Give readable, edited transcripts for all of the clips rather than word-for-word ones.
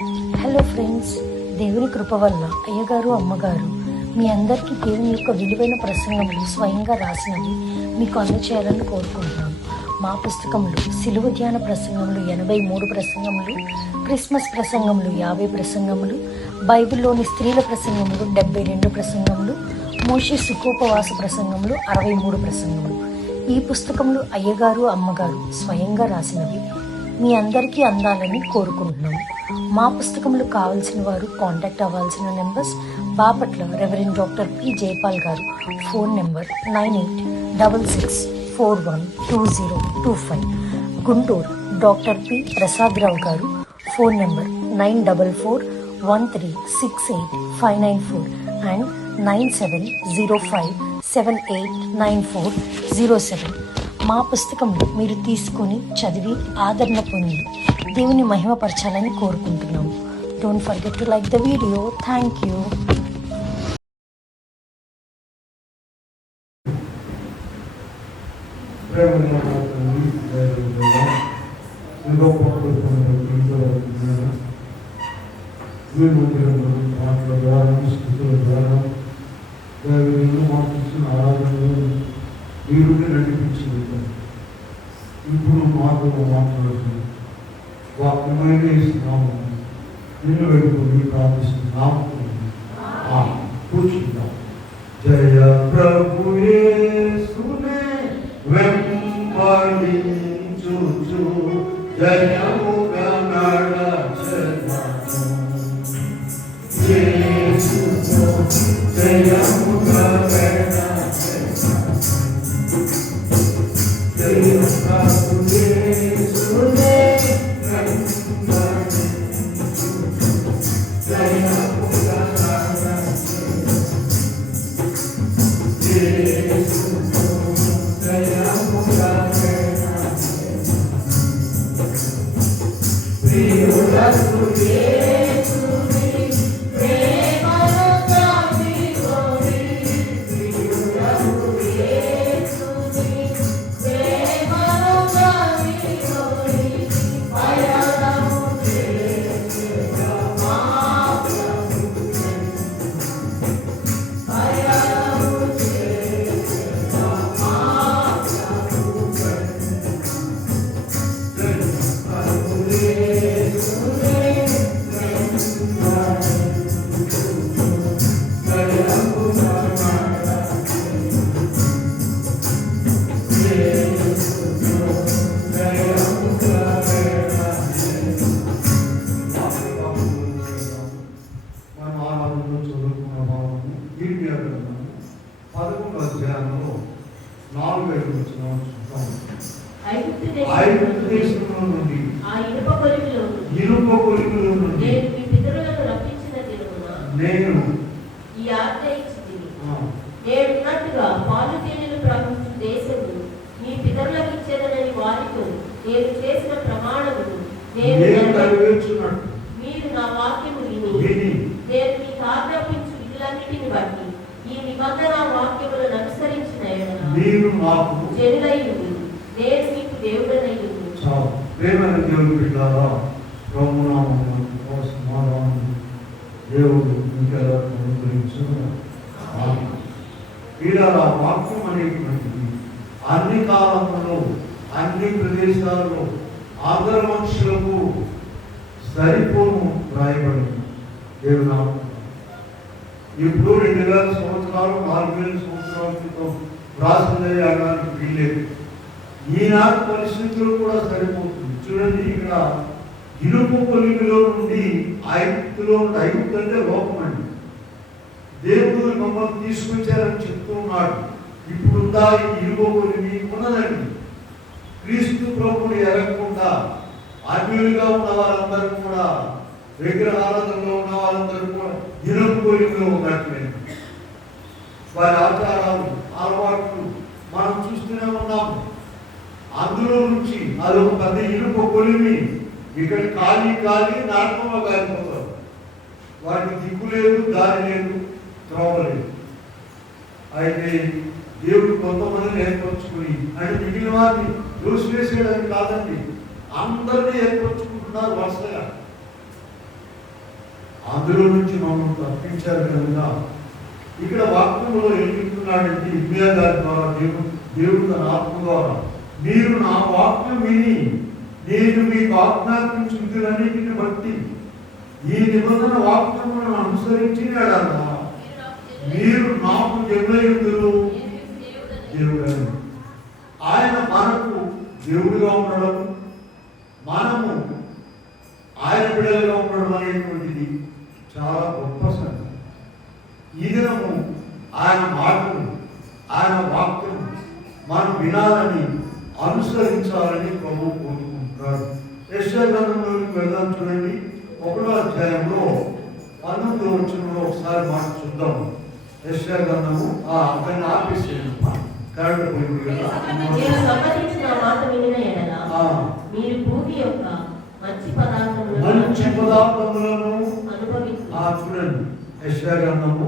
Hello friends, దేవుని కృప వల్ల అయ్యగారు అమ్మగారు మీ అందరికీ దేవుని యొక్క విలువైన ప్రసంగములు స్వయంగా రాసినవి మీకు అందచేయాలని కోరుకుంటున్నాను. మా పుస్తకంలో సిలువ ధ్యాన ప్రసంగములు 83 ప్రసంగములు, క్రిస్మస్ ప్రసంగములు 50 ప్రసంగములు, బైబిల్లోని స్త్రీల ప్రసంగములు 72 ప్రసంగములు, మోషే సుఖోపవాస ప్రసంగములు 63 ప్రసంగములు. ఈ పుస్తకములు అయ్యగారు అమ్మగారు స్వయంగా రాసినవి మీ అందరికీ అందాలని కోరుకుంటున్నాము. మా పుస్తకములు కావాల్సిన వారు కాంటాక్ట్ అవ్వాల్సిన numbers: Bapatla reverend doctor P Jayapal గారు, phone number 9866412025. Guntur doctor P Prasad Rao గారు, ఫోన్ నెంబర్ 9413685994 అండ్ 9705789407. మా పుస్తకంలో మీరు తీసుకొని చదివి ఆదరణ పొంది దేవుని మహిమపరచాలని కోరుకుంటున్నాము. Don't forget to like the video. Thank you. మీరు నడిపించింది ఇప్పుడు మాతో మాట్లాడుతుంది వాక్యమైన ఇస్తున్నాము. నిన్ను వెళ్తుంది ప్రార్థిస్తున్నాము. కూర్చుందాం. జయ ప్రభు యేసునే వెంబడించుచు జయముగా నడచెదను. యేసుతో జయముగా నేను ఈ ఆజ్ఞ ఇచ్చితిని. నేనున్నట్టుగా పాలు తేనెలు ప్రవహించు దేశము మీ పితరులకు ఇచ్చేదనని వారితో నేను చేసిన ప్రమాణమును మీరు నా వాక్యము విని నేను మీకు ఆజ్ఞాపించు విధులన్నిటిని బట్టి ఈ నిబంధన వాక్యములను అనుసరించిన మీరు నాకు జనులయ్యుండి నేను మీకు దేవుడనయ్యుండి. ప్రేమైన దేవుడు బిడ్డారా, దేవుడు ఇంకెలా అనుగ్రహించు. వీళ్ళ వాక్యం అనేటువంటిది అన్ని కాలంలో అన్ని ప్రదేశాల్లో అందరి మనుషులకు సరిపోను రాయబడింది. దేవుడు ఇప్పుడు 2000 సంవత్సరాలు 4000 సంవత్సరాల క్రితం రాసిందే అనడానికి వీల్లేదు. ఈనాటి పరిస్థితులు కూడా సరిపోతుంది. చూడండి, ఇక్కడ ఇనుప కొలిమిలో నుండి ఐగుప్తులో ఐగుప్తు అంటే లోకం అండి. దేవుడు మమ్మల్ని తీసుకొచ్చారని చెప్తూ ఉన్నాడు. ఇప్పుడు ఇనుప కొలిమి ఉన్నదండి. క్రీస్తు ప్రభుని ఎరగకుండా అన్యులుగా ఉన్న వారందరూ కూడా, విగ్రహారాధనలో ఉన్న వారందరూ కూడా ఇనుప కొలిమిలో ఉన్నట్లేదు. వారి ఆచారాలు అలవాట్లు మనం చూస్తూనే ఉన్నాము. అందులో నుంచి అదొక పెద్ద ఇనుప కొలిమి. ఇక్కడ ఖాళీ నరకంలో కాలిపోతారు. వాటికి దిక్కు లేదు, దారి లేదు, త్రోవ లేదు. అయితే దేవుడు కొంతమందిని ఏర్పరచుకుని, అంటే మిగిలిన వారిని దోషి వేసేయడానికి కాదండి, అందరినీ ఏర్పరచుకుంటున్నారు వరుసగా. అందులో నుంచి మమ్మల్ని తప్పించారు కనుక ఇక్కడ వాక్యంలో ఏం చెప్తున్నాడంటే ఇర్మియా గారి ద్వారా దేవుడు తన ఆత్మ ద్వారా మీరు నా వాక్యం విని నేను మీకు ఆజ్ఞాపించులన్నిటిని బట్టి ఈ నిబంధన వాక్యములను అనుసరించి నడాలా మీరు నాకు జనులయుందురు దేవుడని. ఆయన మనకు దేవుడిగా ఉండడం, మనము ఆయన బిడ్డలుగా ఉండడం అనేటువంటిది చాలా గొప్ప సంగతి. ఈ దినము ఆయన మాటలు, ఆయన వాక్యం మనం వినాలని, అనుసరించాలని ప్రభువు కోరుకుంటున్నాడు. యెషయా గ్రంథంలోకి వెళ్దాం. చూడండి, 1వ అధ్యాయంలో 19వ వచనంలో ఒకసారి మాట చూద్దాం. యెషయా గ్రంథము అక్కడ ఆపేసేయండి, కరెంట్ పోయింది కదా. నేను సంబంధించిన మాట వినిన ఎడల మీరు భూమి యొక్క మంచి పదార్థములను అనుభవించు. చూడండి, యెషయా గ్రంథము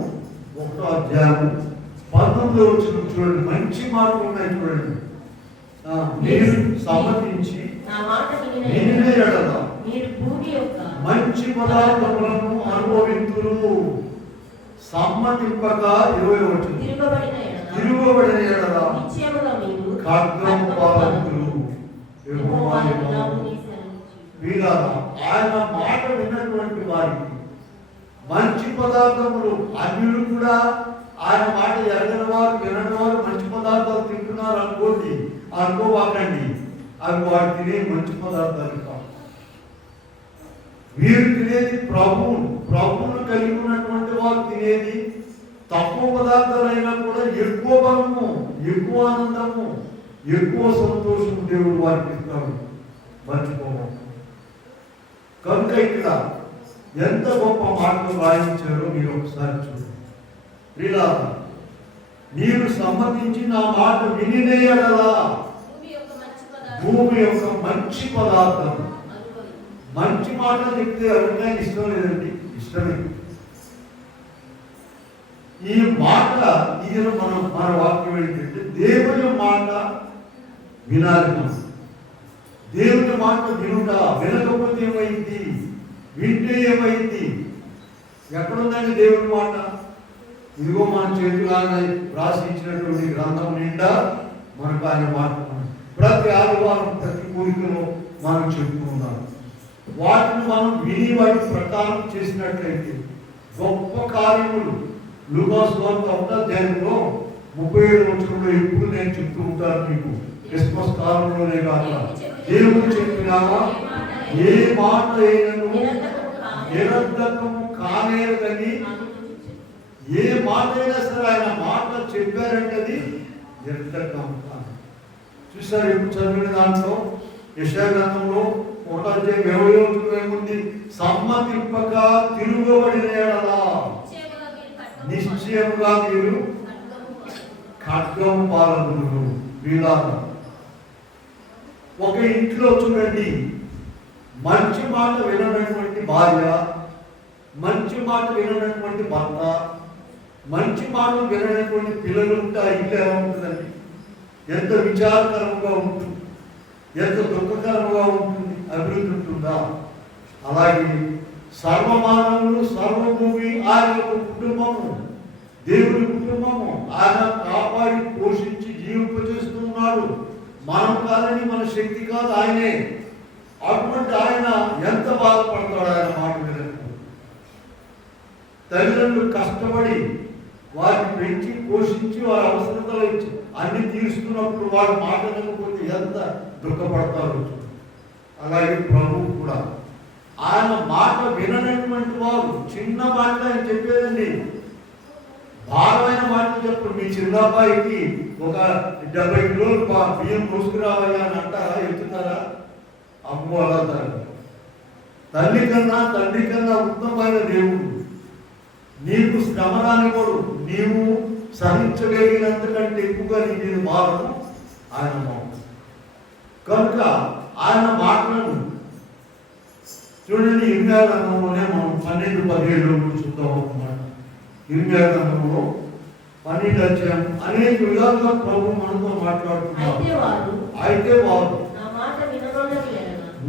1వ అధ్యాయము 19వ వచనం చూడండి, మంచి మాటలు ఉన్నాయి చూడండి. మీరు సమ్మతించి నా మాట వినిన ఎడల మీరు భూమి యొక్క మంచి పదార్థములను అనుభవింతురు. సమ్మతింపక 20వ వచనం తిరుగబడిన ఎడల నిశ్చయముగా మీరు ఖడ్గము పాలకులు. వీరారా, ఆయన మాట విన్నటువంటి వారికి మంచి పదార్థములు, అన్యులు కూడా ఆయన మాట ఎరగని వారు, వినని వారు మంచి పదార్థాలు తింటున్నారు అనుకోండి, అనుకోవాకండి. అవి వారు తినే మంచి పదార్థాలు కావు. వీరు తినేది ప్రభువును కలిగి ఉన్నటువంటి వారు తినేది తక్కువ పదార్థాలైనా కూడా ఎక్కువ బలము, ఎక్కువ ఆనందము, ఎక్కువ సంతోషం దేవుడు వారికి ఇస్తాడు. మర్చిపోవాలి. కనుక ఇక్కడ ఎంత గొప్ప మాటలు రాయించారో మీరు ఒకసారి చూడండి. ఇలా మీరు సమ్మతించి నా మాట వినినేయడలా భూమి యొక్క మంచి పదార్థం. మంచి మాట చెప్తే ఎవరికైనా ఇష్టం లేదండి, ఇష్టమే. ఈ మాట ఇది మన వాక్యం ఏంటంటే దేవుని మాట వినాలి. మనం దేవుని మాట వినుట, వినకపోతే ఏమైంది, వింటే ఏమైంది? ఎక్కడుందండి దేవుని మాట? ఇదిగో మన చేతులాగా రాసి ఇచ్చినటువంటి గ్రంథం నిండా మనకు ఆయన మాట ప్రతి ఆదివారం ప్రతి కోరికలో మనం చెప్పుకున్నాం. వాటిని మనం విని వాటి ప్రకారం చేసినట్లయితే గొప్ప కార్యములు. లూకాసు వార్త 1వ అధ్యాయంలో 37వ వచనంలో ఎప్పుడు నేను చెప్తూ ఉంటాను మీకు, క్రిస్మస్ కాలంలోనే కాక దేవుడు చెప్పినా ఏ మాట అయినను నిరర్ధకము కానేరదని. ఏ మాట అయినా సరే ఆయన మాట చెప్పారంటే అది నిరర్ధకం కాదు. చూసారు, ఇప్పుడు చదివిన దాంట్లో యెషయా గ్రంథంలో 1వ అధ్యాయం 20వ వచనం ఏముంది? సమ్మతింపక తిరుగబడిన ఎడల నిశ్చయముగా మీరు ఖడ్గము పాలకులు. వీళ్ళారా, ఒక ఇంట్లో చూడండి, మంచి మాట విననటువంటి భార్య, మంచి మాట విననటువంటి భర్త, మంచి మాట విననటువంటి పిల్లలు ఉంటే ఆ ఇల్లు ఎలా ఉంటుందండి? ఎంత విచారకరంగా ఉంటుంది, ఎంత దుఃఖకరంగా ఉంటుంది, అభివృద్ధి ఉంటుందా? అలాగే సర్వమానవులు, సర్వభూమి ఆయన యొక్క కుటుంబము, దేవుడి కుటుంబము. ఆయన కాపాడి పోషించి జీవింపజేస్తున్నాడు. మనం కాదని, మన శక్తి కాదు, ఆయనే. అటువంటి ఆయన ఎంత బాధపడతాడు ఆయన మాట వినకు. తల్లిదండ్రులు కష్టపడి వారిని పెంచి పోషించి వారి అవసరతలు ఇచ్చి అన్ని తీరుస్తున్నప్పుడు వారి మాట వినకపోతే ఎంత దుఃఖపడతారు. అలాగే ప్రభువు కూడా ఆయన మాట విననటువంటి వారు, చిన్న మాట ఆయన చెప్పేదండి, భారమైన మాటలు చెప్పు. మీ చిన్నబ్బాయికి ఒక 70 కిలోలు బియ్యం మోసుకురావయ్యా అని అంటారా? ఎత్తుతారా? అమ్మో అలా అంటారు. తల్లి కన్నా తండ్రి కన్నా ఉత్తమమైన దేవుడు నీకు శ్రమ రానివ్వడు. నీవు సహించగలిగినంతకంటే ఎక్కువగా నీ మీద భారం ఆయన మాట. కనుక ఆయన మాటలను చూడండి. ఇర్మియా గ్రంథంలోనే మనం 12-17 చూద్దాం అన్నమాట. ఇర్మియా గ్రంథంలో 12వ అధ్యాయం అనేక విధాలుగా ప్రభు మనతో మాట్లాడుతున్నారు. అయితే వారు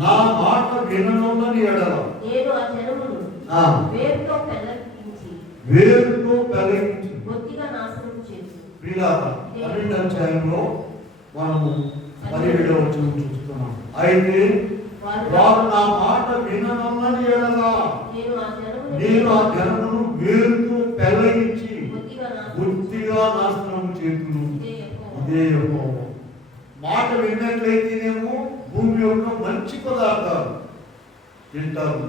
నా మాట విననోళ్ళని ఎడల వేరుతో పెళ్ళగించి బొత్తిగా నాశనం చేసి. ప్రియులారా, 12వ అధ్యాయంలో మనము 17వ వచనం చూస్తున్నాం. అయితే వారు నా మాట విననొల్లని యెడల నేను ఆ జనమును వేరుతో పెళ్ళగించి బొత్తిగా నాశనం చేతును. ఇదే యెహోవా. మాట విన్నట్లయితేనేమో భూమి యొక్క మంచి పదార్థాలు తింటారు.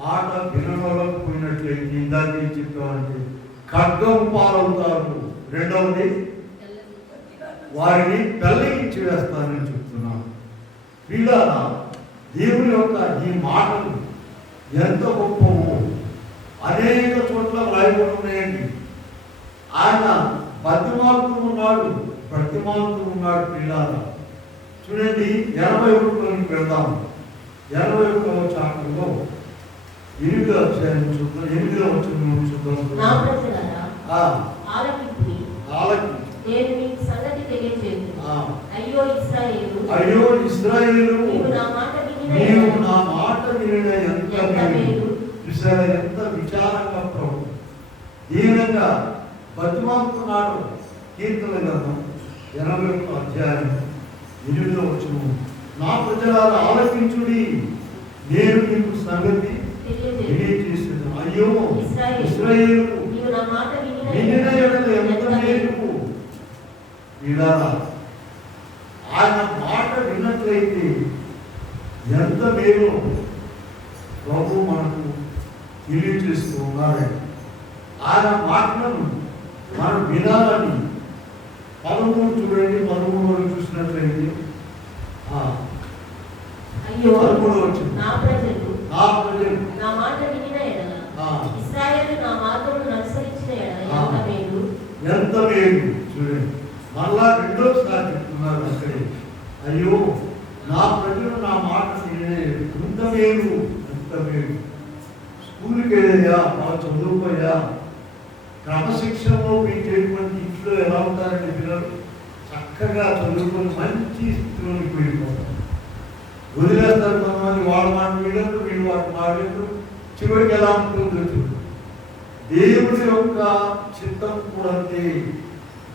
మాట వినలేకపోయినట్లయితే ఇందాకే చెప్పామంటే ఖడ్గం పాలవుతారు. రెండవది వారిని పెళ్ళగించి వేస్తానని చెప్తున్నాను. వీళ్ళ దేవుని యొక్క ఈ మాటలు ఎంత గొప్పవో అనేక చోట్ల రాయబడి ఉన్నాయండి. ఆయన బతిమాలుతూ ఉన్నాడు, ప్రతిమాలుతూ ఉన్నాడు. పిల్లారా చూడండి, 81లోకి వెళ్దాం. 81వ చాప్టర్లో 8వ అధ్యాయం చూద్దాం. 8వ వచనం చూద్దాం. నేను మీకు సంగతి తెలియజేయుదును. అయ్యో ఇశ్రాయేలు, నీవు నా మాట వినిన ఎంత విచారంగా ప్రభు దీనంగా బతిమాలుతున్నాడు. కీర్తన గ్రంథం 81వ అధ్యాయం 8వ వచనం. నా ప్రజలారా ఆలకించుడి, నేను మీకు సంగతి తెలియజేసేది. అయ్యో ఇశ్రాయేలు, వినిన యెడల ఎంత మేలు. ఆయన మాట విన్నట్లయితే ఎంత మేలు ప్రభు మనకు తెలియజేస్తూ ఉన్నారండి. ఆయన మాటలను మనం వినాలని 13 చూడండి. 13 చూసినట్లయితే 13 వచ్చింది. నా ప్రజలు నా మాట వినిన యెడల ఇశ్రాయేలు నా మార్గమును అనుసరించిన యెడల ఎంత మేలు. ఎంత మేలు చూడండి. మళ్ళా రెండోసారి చెప్తున్నారు అక్కడే. అయ్యో నా ప్రజలు నా మాట వినే ఎంత మేలు, ఎంత మేలు. స్కూల్కి వెళ్ళాయా, బాగా చదువుకోయా, క్రమశిక్షణలో పెంచేటువంటి ఇంట్లో ఎలా ఉంటారంటే పిల్లలు చక్కగా చదువుకొని మంచి స్థితిలోకి వెళ్ళిపోతారు. వదిలేస్తారు కొంతమంది, వాళ్ళ మాట వీళ్ళందరూ వీళ్ళు వాటి మాట్లాడుతూ చివరికి ఎలా ఉంటుందో. దేవుని యొక్క చిత్తం కూడా అంతే,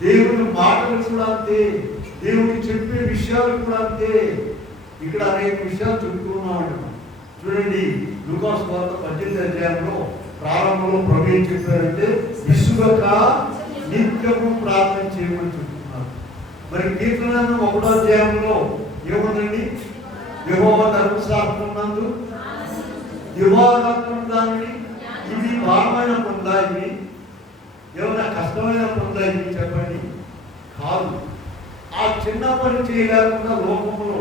దేవుని మాటలు కూడా అంతే, దేవుని చెప్పే విషయాలు కూడా అంతే. ఇక్కడ అనేక విషయాలు చెప్పుకున్నాం. చూడండి, లూకాసు వార్త 18వ అధ్యాయంలో ప్రారంభంలో ప్రభు ఏం చెప్పారంటే విసుగక నిత్యము ప్రార్థన చేయమని చెప్తున్నారు. మరి కీర్తన 1వ అధ్యాయంలో ఏముందండి? యెహోవా ధర్మశాస్త్రం నందు దివారాత్రం దాన్ని. ఇవి భారమైన పనులా? ఇవి ఏమైనా కష్టమైన పనులా? ఇవి చెప్పండి. కాదు. ఆ చిన్న పని చేయలేకుండా లోకంలో,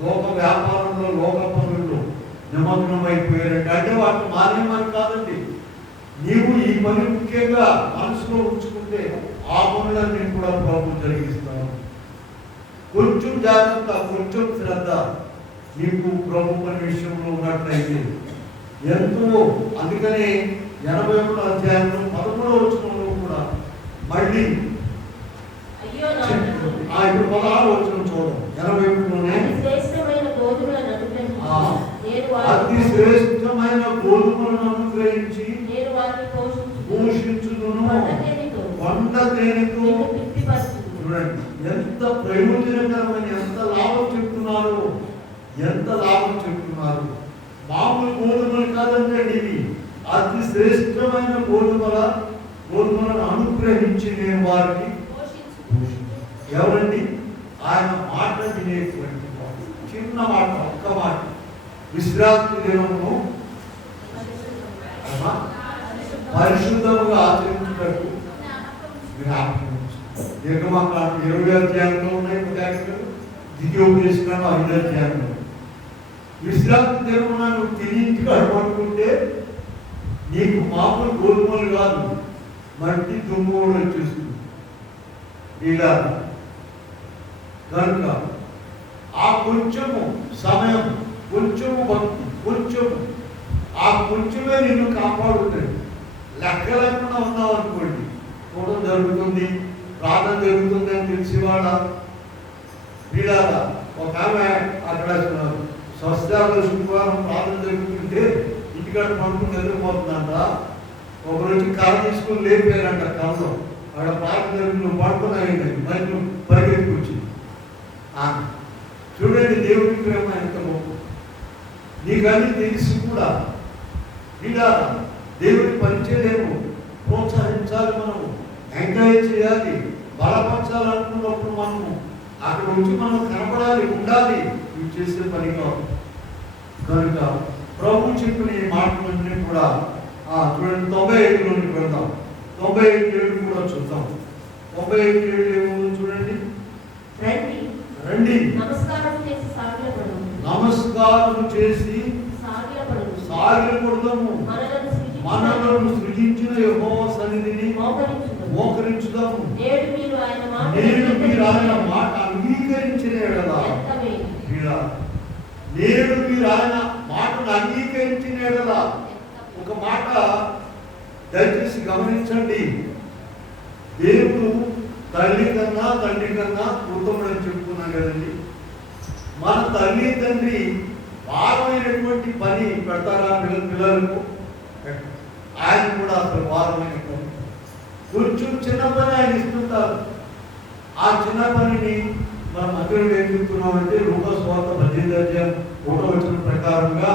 లోక వ్యాపారంలో, లోక పనుల్లో నిమగ్నం అయిపోయారంటే అంటే వాటిని మానేమని కాదండి. నీవు ఈ పని ముఖ్యంగా మనసులో ఉంచుకుంటే ఆ పనులన్నీ కూడా ప్రభు జరిగిస్తాను. కొంచెం జాగ్రత్త, కొంచెం శ్రద్ధ నీకు ప్రభు పని విషయంలో ఉన్నట్లయితే ఎంతో. అందుకనే 81వ అధ్యాయంలో 13వ వచనంలో కూడా మళ్ళీ ఇప్పుడు 16వ వచనం చూడండి. 81లోనే అతి శ్రేష్టమైన గోధుమలను అనుగ్రహించి పోషించుదును వంట తేనెతో. చూడండి ఎంత ప్రయోజనకరమైన, ఎంత లాభం చెప్తున్నారు, ఎంత లాభం చెప్తున్నారు. మామూలు గోధుమలు కాదండి ఇవి, అతి శ్రేష్టమైన గోధుమలను అనుగ్రహించి నేను వారికి. ఎవరండి? ఆయన మాట వినేటువంటి చిన్న మాట, ఒక్క మాట. విశ్రాంతి దినమును పరిశుద్ధముగా ఆచరించుటకు జ్ఞాపకం. నిర్గమకాండం 20వ అధ్యాయంలో ఉన్నాయి పదార్థాలు, ద్వితీయోపదేశకాండం 5వ అధ్యాయంలో. విశ్రాంతి దినమున నువ్వు తిని ఇంటికి అడపడుకుంటే నీకు మామూలు గోధుమలు కాదు, మట్టి దుమ్ము కూడా వచ్చేస్తుంది. ఇలా కనుక ఆ కొంచెము సమయం, కొంచెము భక్తి, కొంచెము, ఆ కొంచెమే నిన్ను కాపాడుతుంది. లెక్క లేకుండా ఉన్నావు అనుకోండి, కూడా జరుగుతుంది, ప్రార్థన జరుగుతుంది అని తెలిసివాడ వీళ్ళ ఒక ఆమె అక్కడ స్వస్థాల శుక్రవారం ప్రార్థన జరుగుతుంటే ఇంటికాడ పడుకుని నిద్రపోతుందంట. ఒకరోజు కర్ర తీసుకుని లేపారంట కర్రలో. ఆడ ప్రార్థన నువ్వు పడుకున్నాయండి, మరి నువ్వు పరిగెత్తుకొచ్చి చూడండి దేవుడి ప్రేమ ఎంత గొప్ప. నీకన్నీ తెలిసి కూడా ఇలా దేవుడి పనిచేయలేము, ప్రోత్సహించాలి, మనం ఎంకరేజ్ చేయాలి, బలపరచాలనుకున్నప్పుడు మనము అక్కడ వచ్చి మనం కనపడాలి, ఉండాలి. ఇవి చేసే పని కాదు. కనుక ప్రభు చెప్పిన ఈ మాటలన్నీ కూడా చూడండి 95లోనికి వెళ్దాం. 95:7 కూడా చూద్దాం. 95:7 ఏముందో చూడండి. రండి నమస్కారం చేసి సాగిలపడదాము, మనలను సృజించిన యెహోవా సన్నిధిని మోకరించుదాము. నేడు మీరు ఆయన మాట అంగీకరించిన ఎడలా, నేడు మీరు ఆయన మాటను అంగీకరించిన ఎడలా. ఒక మాట దయచేసి గమనించండి. దేవుడు తల్లి కన్నా తండ్రి కన్నా ఉత్తముడని చెప్పుకున్నాం కదండి. మన తల్లి తండ్రి భారమైనటువంటి పని పెడతారా పిల్లలకు? ఆయన కూడా అసలు భారమైన పని, కొంచెం చిన్న పని ఆయన ఇస్తుంటారు. ఆ చిన్న పనిని మనం అందరూ ఏం చెప్తున్నామంటే లూకాసు వార్త 18:1 ప్రకారంగా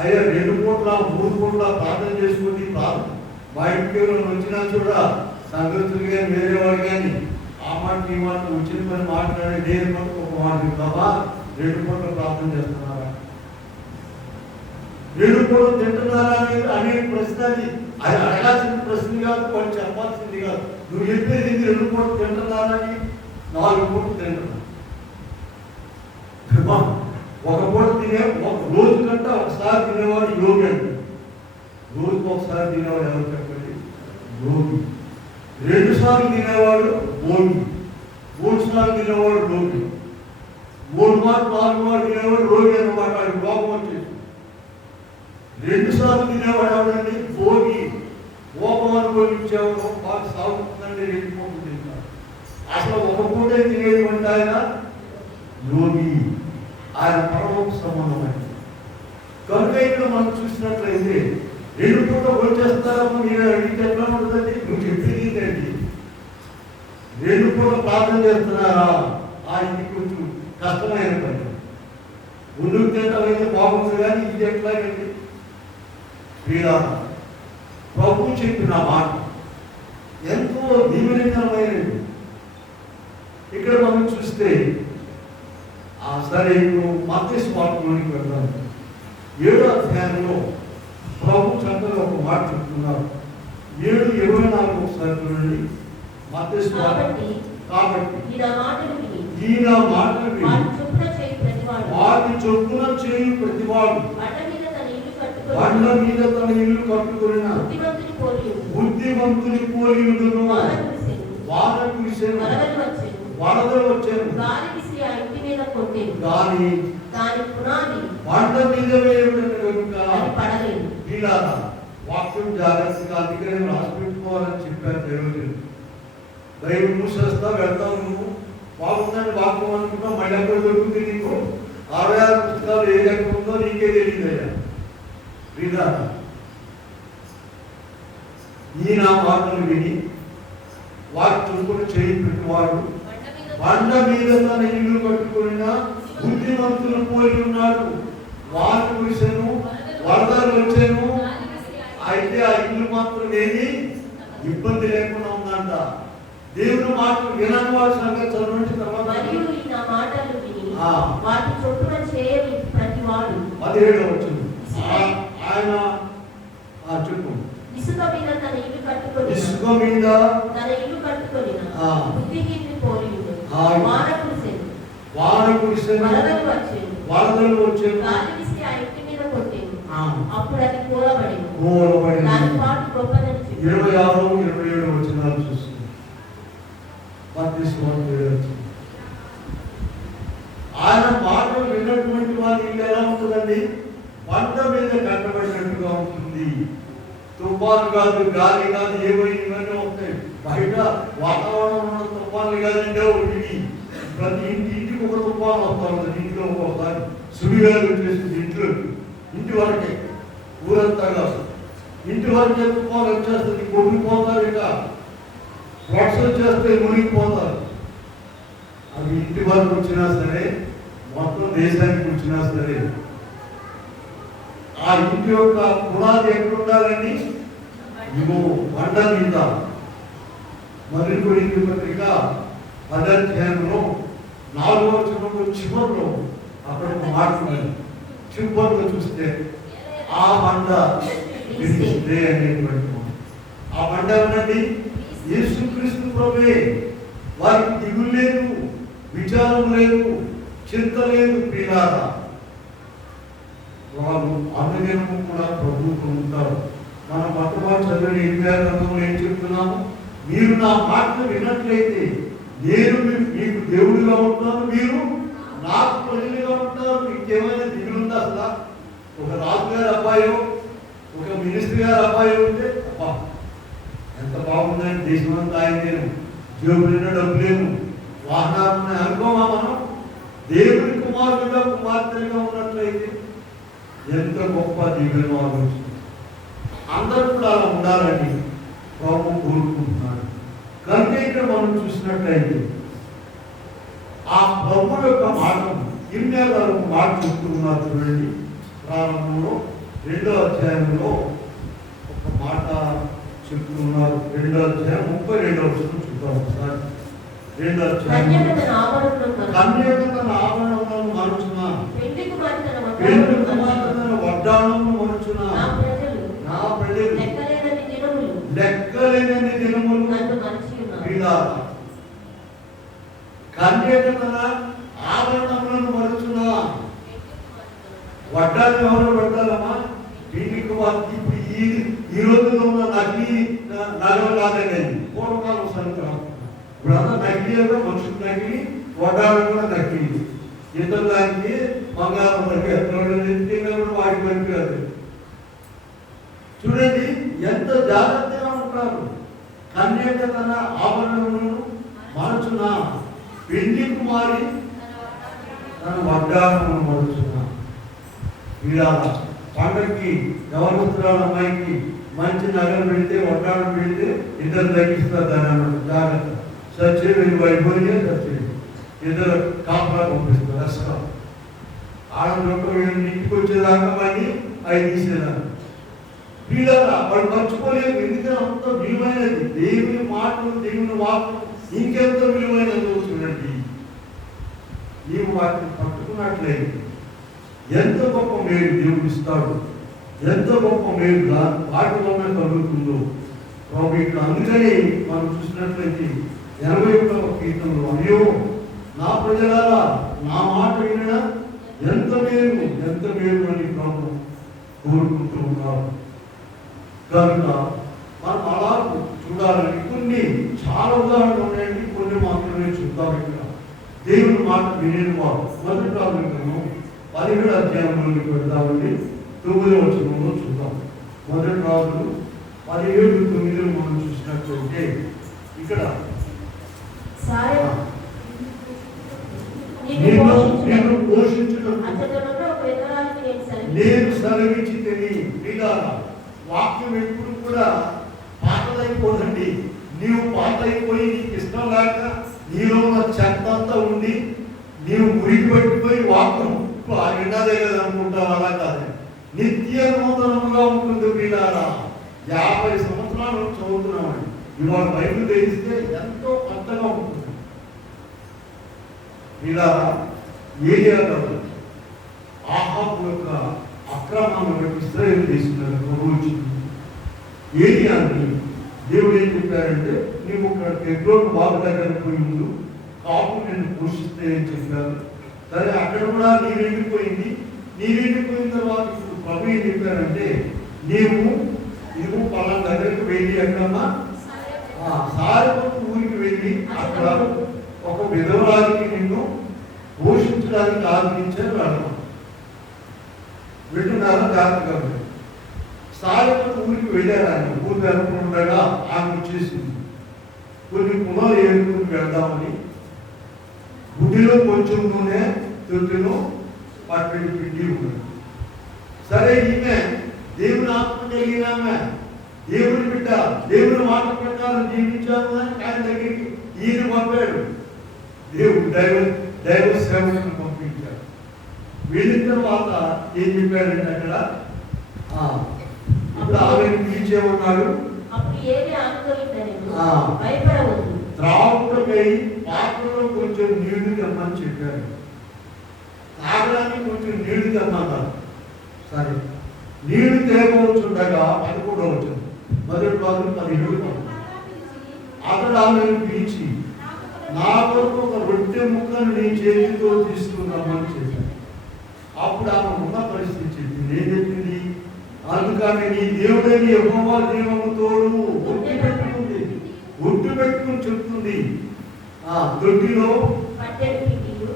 అయ్యా 2 పూట్ల 3 పూట్ల ప్రార్థన చేసుకుని మా ఇంటికి వచ్చినా కూడా సంగతులు కానీ వేరేవాడు కానీ ఆ మాట ఈ మాట వచ్చిన పని మాట్లాడే నేను మటుకు ఒక మాట చెప్తావా, 2 పూట్ల ప్రార్థన చేస్తున్నారా, 2 పూటలు తింటున్నారా అనే ప్రశ్న. అది అడగాల్సిన ప్రశ్న కాదు, వాళ్ళు చెప్పాల్సింది కాదు. నువ్వు చెప్పేది 2 పూటలు తింటున్నారా అని. 4 పూటలు తింటున్నా. ఒక పూట తినే ఒక రోజు కంటే ఒకసారి తినేవాడు యోగి అండి. రోజుకు ఒకసారి తినేవాడు ఎవరు చెప్పండి? యోగి. 2 సార్లు తినేవాడు భోగి, 3 సార్లు తినేవాడు రోగి, 3 మార్లు 4 మార్లు తినేవాడు రోగి అన్నమాట. అది కోపం వచ్చేసి 2 సార్లు తినేవాడు ఎవడండి? భోగి. కోపం అనుభవించేవాడు బాగా సాగుతుందండి. 2 పూటలు తింటాడు. అసలు ఒక పూటే తినేటువంటి ఆయన యోగి. ఆయన పరలోక సంబంధమైంది. కనుక ఇక్కడ మనం చూసినట్లయితే 2 పూటలు వచ్చేస్తారమ్మా మీరు అడిగితే ఎట్లా ఉంటుందండి? నువ్వు చెప్పేది ఏంటండి? 2 పూటలు ప్రార్థన చేస్తున్నారా? ఇది కొంచెం కష్టమైన పని. ముందుకు తింటామైతే బాగుంది కానీ ఇది ఎట్లాగండి? ప్రభు చెప్పిన మాట ఎంతో దీవెనకరమైనది. ఇక్కడ మనం చూస్తే సరే ఇప్పుడు మత్తయి సువార్తలోనికి వెళ్దాం. 7వ అధ్యాయంలో ప్రభు చక్కగా ఒక మాట చెప్తున్నారు. 7:24 ఒకసారి చూడండి. మత్తయి సువార్త. కాబట్టి ఈయన మాటలు విని వాటి చొప్పున చేయు ప్రతివాడు బండ మీద తన ఇల్లు కట్టుకున్న బుద్ధిమంతుని పోలి ఉండును. వాన కురిసెను, వరదలు వచ్చాను, గాలి బండ మీద వేయబడిన కనుక ఇలా వాక్యం జాగ్రత్తగా అందుకనే రాసి పెట్టుకోవాలని చెప్పారు దేవుడు. బైబిల్ మూసేస్తా వెళ్తావు, నువ్వు బాగుందని వాక్యం అనుకుంటావు, మళ్ళీ ఎక్కడ దొరుకుతుంది నీకు? 66 పుస్తకాలు ఏ లెక్క ఉందో నీకే తెలియదయ్యా. ఈయన మాటలు విని వాటి చొప్పున చేయి పెట్టివాడు బండ మీద తన ఇల్లు కట్టుకున్న బుద్ధిమంతులు పోలి ఉన్నాడు. వాన కురిసెను, వరదలు వచ్చాను, అయితే ఆ ఇల్లు మాత్రం ఏది ఇబ్బంది లేకుండా ఉందంట. దేవుని మాటలు వినని వారి సంగతి చదవండి. తర్వాత 17వ వచనం ఆయన చెప్పు. ఇసుక మీద తన ఇల్లు కట్టుకొని వాన కురిసెను, వరదలు వచ్చాను, అప్పుడు అది కూలబడింది. 26, 27 వచనాలు చూస్తుంది. ఆయన మాటలు విన్నటువంటి వారి ఇల్లు ఎలా ఉంటుందండి? బండ మీద కట్టబడినట్టుగా ఉంటుంది. తుఫాను కాదు, గాలి కాదు, ఇవన్నీ వస్తాయి. బయట వాతావరణంలో తుఫాన్లు కాదండి. ప్రతి ఇంటికి ఒక తుఫాను వస్తూ ఉంటుంది. ఇంట్లో ఒక్కొక్కసారి సుడిగాలు వచ్చేసింది ఇంటి వరకే. ఊరంతా కాదు. ఇంటి వరకు చెప్పుకోవాలి వచ్చేస్తుంది, కొట్టుకుపోతారు, ఇక వర్షం చేస్తే మునిగిపోతారు. అది ఇంటి వరకు వచ్చినా సరే, మొత్తం దేశానికి వచ్చినా సరే, ఆ ఇంటి యొక్క పునాది ఎక్కడుండాలని ఇగో బండ మీద. మొదటి పత్రిక 10వ అధ్యాయంలో 4వ వచనంలో చివరిలో అక్కడ ఒక మాట ఉన్నది. చివరిలో చూస్తే ఆ బండ క్రీస్తే అనేటువంటి మాట. ఆ బండ ఉన్నది యేసుక్రీస్తు ప్రభువే. వారికి దిగులు లేదు, విచారం లేదు, చింత లేదు. ప్రియులారా, వారు అనుదినము కూడా ప్రభువుతో ఉంటారు. మన మొట్టమొదటి చదివిన 8వ గ్రంథంలో ఏం చెప్తున్నాము? మీరు నా మాటలు విన్నట్లయితే నేను మీకు దేవుడిగా ఉంటాను, మీరు నాకు ప్రజలుగా ఉంటారు. ఇంకేమైనా దిగులుందా? అసలు ఒక రాజుగారి అబ్బాయో, ఒక మినిస్టర్ గారి అబ్బాయో ఉంటే అబ్బా ఎంత బాగుందని దేశమంతా ఆయన నేను జేబులున్న డబ్బులేము, వాహనాలు ఉన్నాయి అనుకోమా? మనం దేవుడి కుమారుడిగా కుమార్తెలుగా ఉన్నట్లయితే ఎంత గొప్ప దిగులు ఆలోచన. అందరూ కూడా అలా ఉండాలని ప్రభు కోరుకుంటున్నాడు. కనుక ఇక్కడ మనం చూసినట్లయితే ఆ ప్రభు యొక్క మాట ఇర్మియా గారు ఒక మాట చెప్తూ ఉన్నారు. చూడండి, ప్రారంభంలో 2వ అధ్యాయంలో ఒక మాట చెప్తూ ఉన్నారు. 2వ అధ్యాయం 32వ వచనం చూద్దాం ఒకసారి. 2వ అధ్యాయం కన్యక తన ఆభరణములను మరుచున, పెండ్లి కుమార్తె తన వడ్డాణమును మరుచున, నా ప్రజలు లెక్కలేనన్ని దినములు కన్యక తన ఆభరణములను మరుచున. వడ్డాలు ఎవరు పడతారమ్మా? పెండ్లి కుమార్తె. ఇప్పుడు ఈ రోజుల్లో ఉన్న నకిలీ నగలు కాదండి, పూర్వకాలం సంక్రాంతి. ఇప్పుడంతా నకిలీగా, మనుషులు నకిలీ, వడ్డాలు కూడా నకిలీ. ఇతరు దానికి బంగారం వాటి పనికిరాదు. చూడండి ఎంత జాగ్రత్తగా ఉంటారు. కన్యక తన ఆభరణములను మరచున, పెండ్లి కుమారి తన వడ్డాణమును మరచున. వీళ్ళ పండగకి ఎవరు వస్తున్నారు? అమ్మాయికి మంచి నగలు పెడితే, వడ్డాణం పెడితే ఇద్దరు తగ్గిస్తారు. దాని అన్నమాట జాగ్రత్త. సచ్చే వీళ్ళు వైభోగే సచ్చే ఇద్దరు కాపలా పంపిస్తారు. రస్తా ఆడంలో వీళ్ళు ఇంటికి వచ్చేదాకా మళ్ళీ అవి తీసేదాన్ని. వీళ్ళరా వాళ్ళు మర్చిపోలేదు. ఎందుకంటే అంత విలువైనది దేవుని మాటలు, దేవుని వాక్యం ఇంకెంత విలువైనదో చూడండి. నీవు వాటిని పట్టుకున్నట్లయితే ఎంత గొప్ప మేలు దేవుడు ఇస్తాడు, ఎంత గొప్ప మేలు వాటిలోనే కలుగుతుందో ప్రభు ఇక్కడ. అందుకని మనం చూసినట్లయితే 81వ కీర్తనలో, అయ్యో నా ప్రజలారా నా మాట వినడా ఎంత మేలు, ఎంత మేలు అని ప్రభు కోరుకుంటూ ఉన్నారు. కనుక మనం అలా చూడాలని కొన్ని చాలా ఉదాహరణలు ఉన్నాయండి. కొన్ని మాత్రమే చూద్దాం. ఇక్కడ దేవుని మాట వినేది వారు. మొదటి ప్రాథమికము 17వ అధ్యాయంలోకి వెళ్దామండి. 9వ వచనంలో చూద్దాం. మొదటి రాజులు 17:9 మనం చూసినట్లయితే ఇక్కడ నేను పోషించడం నేను సెలవించి తెలియ. వాక్యం ఎప్పుడు కూడా పాతదైపోదండి. నీవు పాతైపోయి నీకు ఇష్టం లేక నీలో ఉన్న చెత్త అంతా ఉండి నీవు మురికి పట్టిపోయి వాక్యం విన్నదే కదా అనుకుంటావు. అలా కాదు, నిత్య నూతనముగా ఉంటుంది. వీళ్ళారా 50 సంవత్సరాలు చదువుతున్నామండి. ఇవాళ బైబిల్ తెలిస్తే ఎంతో కొత్తగా ఉంటుంది. వీళ్ళారా ఏలియా గారు ఆహాబు యొక్క అక్రమాన్ని బట్టి ఇశ్రాయేలు దేశంలో ప్రభువు ఏలియాని దేవుడు ఏం చెప్పారంటే, నీవు ఒక ఎగ్రోన్ బాబు దగ్గర పోయి ముందు కాపు నేను పోషిస్తే అని చెప్పారు. సరే, అక్కడ కూడా నీరు ఎండిపోయింది. నీరు ఎండిపోయిన తర్వాత ఇప్పుడు ప్రభు ఏం చెప్పారంటే, నీవు పలానా దగ్గరికి వెళ్ళి ఎక్కడమ్మా సారెపట్టు ఊరికి వెళ్ళి అక్కడ ఒక విధవరాలికి నిన్ను పోషించడానికి ఆలోచించారు. వెళ్ళడం వింటున్నారా? జాగ్రత్తగా సారెపట్టు ఊరికి వెళ్ళారు. ఆయన ఊరు వెళ్తుండగా ఆమె వచ్చేసింది. కొన్ని పునాలు ఏరుకుని వెళ్దామని గుడిలో కొంచెం నూనె తొట్టిలో పట్టడి పిండి ఉన్నది. సరే, ఈమె దేవుని ఆత్మ కలిగినామే, దేవుని బిడ్డ, దేవుని మాట ప్రకారం జీవించాము అని ఆయన దగ్గరికి ఈయన పంపాడు. దేవుడు దైవ సేవకులను పంపించాడు. వెళ్ళిన తర్వాత ఏం చెప్పాడంటే అక్కడ ఇప్పుడు ఆమెను పిలిచేమన్నాడు. అప్పుడు ఏది ఆనుకోయిందనెను, భయపడవద్దు. త్రాగుటకై పాత్రలో కొంచెం నీళ్లు తెమ్మని చెప్పాడు. తాగడానికి కొంచెం నీళ్లు తెమ్మన్నారు. సరే, నీళ్లు తేవచ్చుండగా 11వ వచనం, మొదటి భాగం 17వ. అతడు ఆమెను పిలిచి, నా కొరకు ఒక రొట్టె ముక్కను నీ చేతితో తీసుకున్నామని చెప్పాను. అప్పుడు ఆమె ఉన్న పరిస్థితి చెప్పింది. ఏం చెప్పింది? అందుకని నీ దేవుడని యెహోవా జీవము తోడు ఒట్టు పెట్టుకుంది, ఒట్టు పెట్టుకుని చెప్తుంది. దొడ్డిలో పట్టెడు పిండియు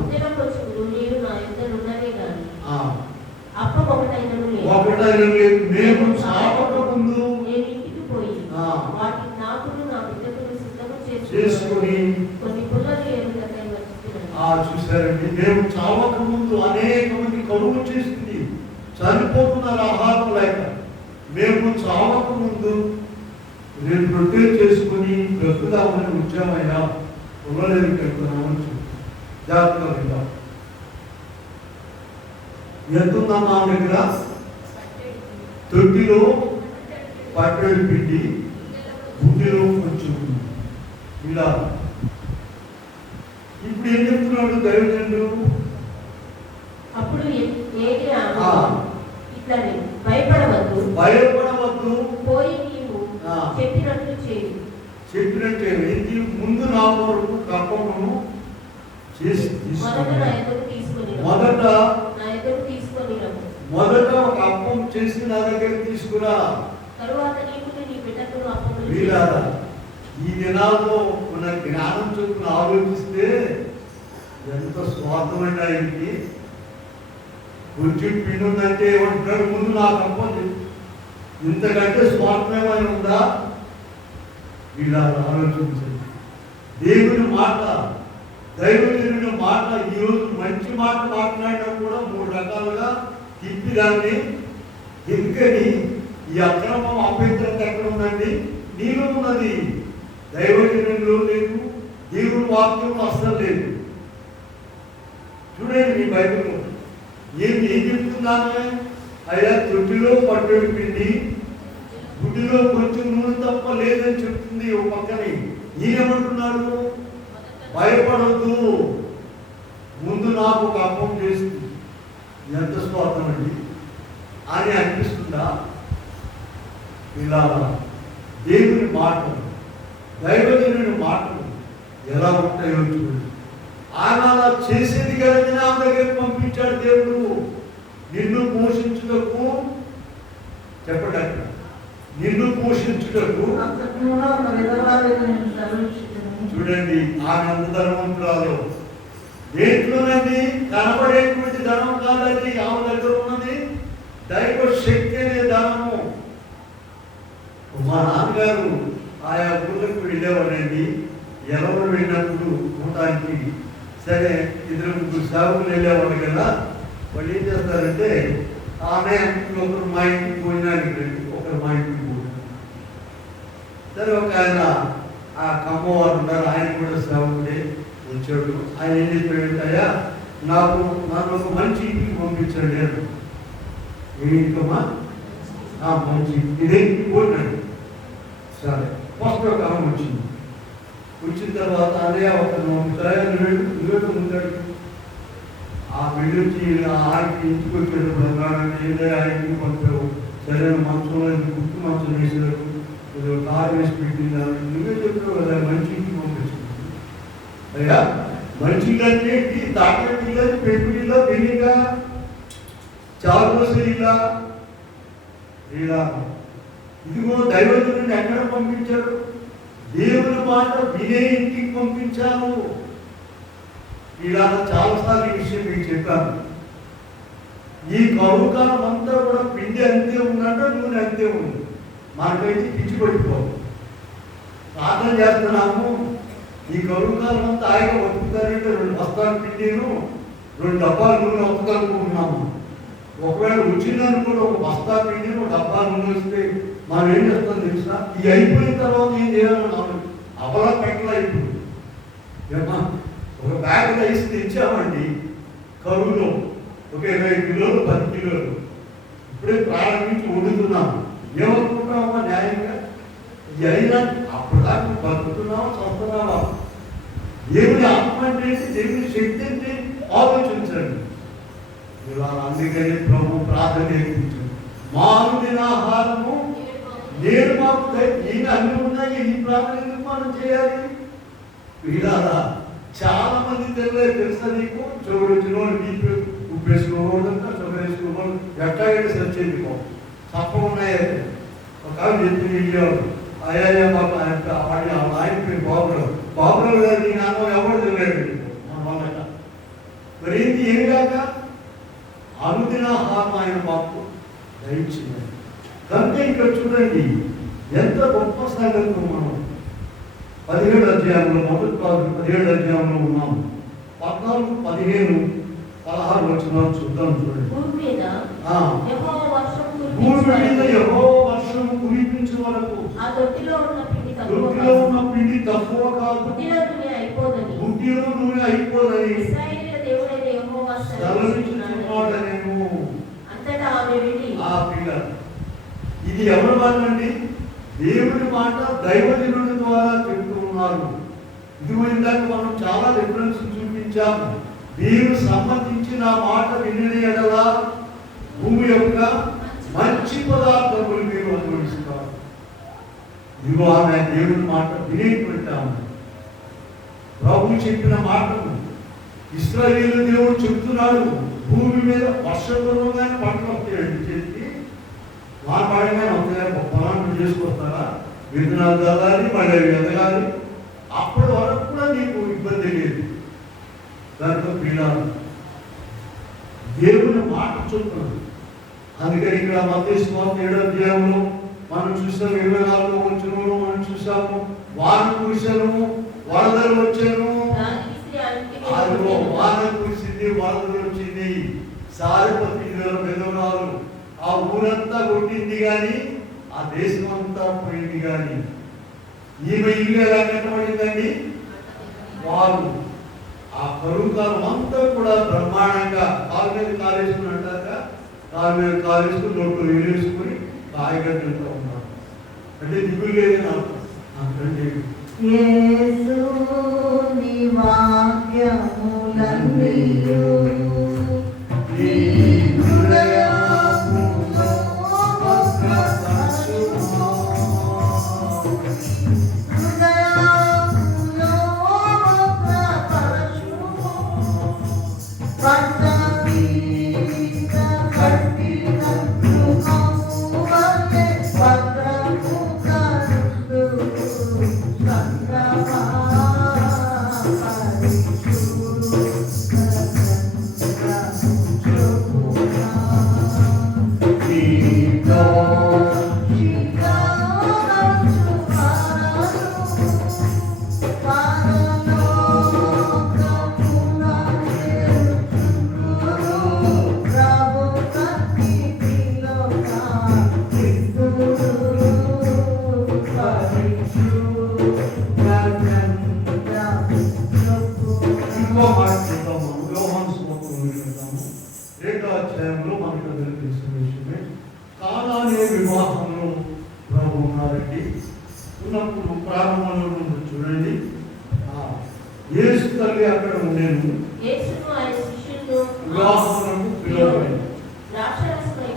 ఉద్దిన కొంచెములు నీరు నా యొద్ద ఉన్నవే గాని అప్పం ఒకటైనను లేదు. మేము చావక ముందు నేను ఇంటికి పోయి వాటి నాకును నా బిడ్డకును సిద్ధము చేసుకొని కొన్ని పుల్లలు ఏరులకై వచ్చినాను. చూసారండి, మేము చావక ముందు అనేక మంది కరువు చేసింది, చనిపోతున్నారు ఆహారం లేక. మేము చావక ముందు నేను రొట్టెలు చేసుకుని బ్రతుకుదామని వచ్చామయ్యా, పుల్లలేదు పెడుతున్నామని చెప్పి జాగ్రత్తగా విందాం. ఎంతుందమ్మా ఆమె దగ్గర? తొట్టిలో పట్టెడు పిండి, గుడ్డిలో కొంచెం. ఇలా ఇప్పుడు ఏం చెప్తున్నాడు దైవజనుడు? అప్పుడు ఏది ఇట్లా భయపడవద్దు, పోయి నీవు చెప్పినట్లు చేయి. చెప్పినట్టే ఏంటి? ముందు నా కొరకు కప్పమును చేసి మొదట ఒక అప్పం చేసి నా దగ్గర తీసుకురా. తరువాత నీవు నీ బిడ్డకును అప్పములు వీలారా ఈ దినాల్లో మన జ్ఞానం చొప్పున ఆలోచిస్తే ఎంత స్వార్థమైన ఆయనకి. కొంచెం పిండి ఉందంటే ఏమంటున్నాడు? ముందు నాకు అప్పం. ఇంతకంటే స్వార్థమైన ఉందా? ఇలా ఆలోచించండి. దేవుని మాట, దైవజనుడి మాట, ఈరోజు మంచి మాట మాట్లాడినా కూడా 3 రకాలుగా తిప్పి దాన్ని. ఎందుకని? ఈ అక్రమం, అపవిత్రత ఎక్కడ ఉందండి? నీలో ఉన్నది. దైవజనుడిలో లేదు, దేవుని వాక్యంలో అస్సలు లేదు. చూడండి మీ బైబిల్లో ఏం చెప్తున్నాను? అయ్యా, తొట్టిలో పట్టెడు పిండి, గుడ్డిలో కొంచెం నూనె తప్ప లేదని చెప్తుంది ఓ పక్కని. ఈయనేమంటున్నాడు? భయపడద్దు, ముందు నాకు ఒక అప్పం చేస్తుంది. ఎంత స్వార్థం అండి అని అనిపిస్తుందా? ఇలా దేవుని మాటలు, దైవజనుని మాటలు ఎలా ఉంటాయో చూడండి. ఆయన అలా చేసేది కదండి నా దగ్గరికి పంపించాడు దేవుడు. నిన్ను పోషించుటకు, చెప్పండి అక్కడ, నిన్ను పోషించుటకు. చూడండి, ఆమె అంత ధనవంతురాలు. దేంట్లోనండి? కనబడేటువంటి ధనం కాదండి ఆమె దగ్గర ఉన్నది, దైవ శక్తి అనే ధనము. మా నాన్నగారు ఆయా ఊళ్ళకు వెళ్ళేవాడండి. ఎవరు వెళ్ళినప్పుడు ఉండడానికి సరే 2-3 సేవకులు వెళ్ళేవాడు కదా. వాళ్ళు ఏం చేస్తారంటే, ఆమె ఒకరు మా ఇంటికి పోయినానికి రండి, ఒకరు మా ఇంటికి పోయినా సరే. ఒక ఆయన ఆ కమ్మవారు ఉన్నారు, ఆయన కూడా సేవకుడే వచ్చాడు. ఆయన ఏం చెప్పాడంటాయా, నన్ను ఒక మంచి ఇంటికి పంపించాడు. ఏ ఇంటికమ్మా? మంచి ఇదే ఇంటికి పోయినాడు. సరే, ఫస్ట్ ఒక ఆమె వచ్చింది. వచ్చిన తర్వాత అదే ఒక నువ్వేట ముందాడు. ఆ పెళ్లి వచ్చి ఆయనకి ఇంటికి వచ్చేటప్పుడు ఏదో ఆయన ఇంటికి పంపావు. సరైన మంచంలో గుర్తు మంచం వేసారు, కారు వేసి పెట్టింది. నువ్వే చెప్పావు కదా మంచి ఇంటికి పంపించింది. అయ్యా, మంచి ఇల్లంటే దాటి ఇల్లు, పెట్టుడిల్లా, పెళ్లిగా, చారులా. ఇలా ఇదిగో దైవజనుడిని ఎక్కడ పంపించాడు? దేవుని మాట వినే ఇంటికి పంపించాను. ఇలా చాలాసార్లు ఈ విషయం మీకు చెప్పాను. ఈ కరువు కాలం అంతా కూడా పిండి అంతే ఉందంటే నూనె అంతే ఉంది. మనకైతే పిచ్చి పడిపోవు. ప్రార్థన చేస్తున్నాము, ఈ కరువు కాలం అంతా ఆయన బతుకుతారంటే 2 బస్తాలు పిండిను 2 డబ్బాలు నూనె ఒక్కనుకుంటున్నాము. ఒకవేళ వచ్చిందని కూడా ఒక బస్తా పిండి ఒక డబ్బా నూనె వస్తే మనం ఏం చేస్తాం తెలుసా? ఇది అయిపోయిన తర్వాత ఏం చేయాలని అవలా పెట్టలా ఇప్పుడు ఏమా ఒక బ్యాగ్ రైస్ తెచ్చామండి కరువులో ఒక 20 కిలోలు 10 కిలోలు ఇప్పుడే ప్రారంభించి వండుతున్నాం. ఏమనుకుంటున్నామా న్యాయంగా? ఇది అయినా అప్పటిదాకా బతుకుతున్నావా చదువుతున్నావా? దేవుని ఆత్మ అంటే దేవుని శక్తి అంటే ఆలోచించండి. ఇలా అందుకని ప్రభు ప్రార్థన నేర్పించాడు. మానవుని ఆహారము నేను మాకు నేను అన్ని ఉన్నాయి. ఈ ప్రార్థన ఎందుకు మనం చేయాలి? ఇలా చాలా మంది తెలుసా నీకు? చెవుడు వచ్చిన నీకు ఉప్పు వేసుకోకూడదంట, షుగర్ వేసుకోకూడదు. ఎట్లాగైతే సరి చేయకు తప్పకున్నాయి. ఒక చెప్పి అయ్యా మాకు ఆయన పేరు బాబురావు గారు నీ నాన్న ఎవరు తెలియదు మరి ఏంటి ఏమి కాక అనుదినాహారం ఆయన మాకు దయచింది. కనుక ఇక్కడ చూడండి ఎంత గొప్ప సంగతి. మనం 17 అధ్యాయంలో మొదటి 17 అధ్యాయంలో ఉన్నాము. 14, 15, 16 వచనాలు చూద్దాం. చూడండి. భూమి మీద యెహోవా వర్షం కురిపించే వరకు ఆ తొట్టిలో ఉన్న పిండి తక్కువ కాదు, బుడ్డిలో నూనె అయిపోదని ఇశ్రాయేలు దేవుడైన యెహోవా సెలవిస్తున్నాడనేమో. అంతటా ఆమె వెళ్ళి ఆ పిల్లలు ఇది ఎవరి వాళ్ళండి? దేవుడి మాట దైవజనుడి ద్వారా చెప్తూ ఉన్నారు. ఇదిగో ఇందాక మనం చాలా రిఫరెన్స్ చూపించాము. దేవుడు సంబంధించిన మాట విని ఎడల భూమి యొక్క మంచి పదార్థములు మీరు అనుభవిస్తారు. ఇదిగో ఆమె దేవుడి మాట వినేటువంటి ఆమె. ప్రభు చెప్పిన మాటను ఇశ్రాయేలు దేవుడు చెప్తున్నాడు. భూమి మీద వర్షపూర్వకంగానే పంటలు వస్తాయండి. చెప్పి వానపడంగానే వస్తాయా? పొలాన్ని చేసుకొస్తారా? విత్తనాలు చల్లాలి, మళ్ళీ ఎదగాలి. అప్పటి వరకు కూడా నీకు ఇబ్బంది లేదు. దాంట్లో పిల్లలు దేవుని మాట చెప్తున్నాడు. అందుకని ఇక్కడ మత్తయి సువార్త 7వ అధ్యాయంలో మనం చూసాం. 24వ వచనంలో మనం చూసాము. వాన కురిసెను, వరదలు వచ్చాను. అదిగో వాన కురిసింది, వరదలు వచ్చింది. సారిపతి విధవరాలు ఆ ఊరంతా కొట్టింది కానీ ఆ దేశం అంతా పోయింది. కానీ ఈమె ఇల్లు ఎలా కట్టబడిందండి? వారు ఆ కరువు కాలం అంతా కూడా బ్రహ్మాండంగా కాలు మీద కాలేసుకుని అంటాక కాలు మీద కాలేసుకుని నోట్లు వేలేసుకుని కాయగడ్డలతో ఉన్నారు. అంటే దిగులు లేదని అర్థం. అంటే వివాహంలో ప్రభు ఉన్నారండి. ఉన్నప్పుడు ప్రారంభంలో చూడండి యేసు తల్లి అక్కడ ఉండేది. వివాహమునకు పిలవబడింది.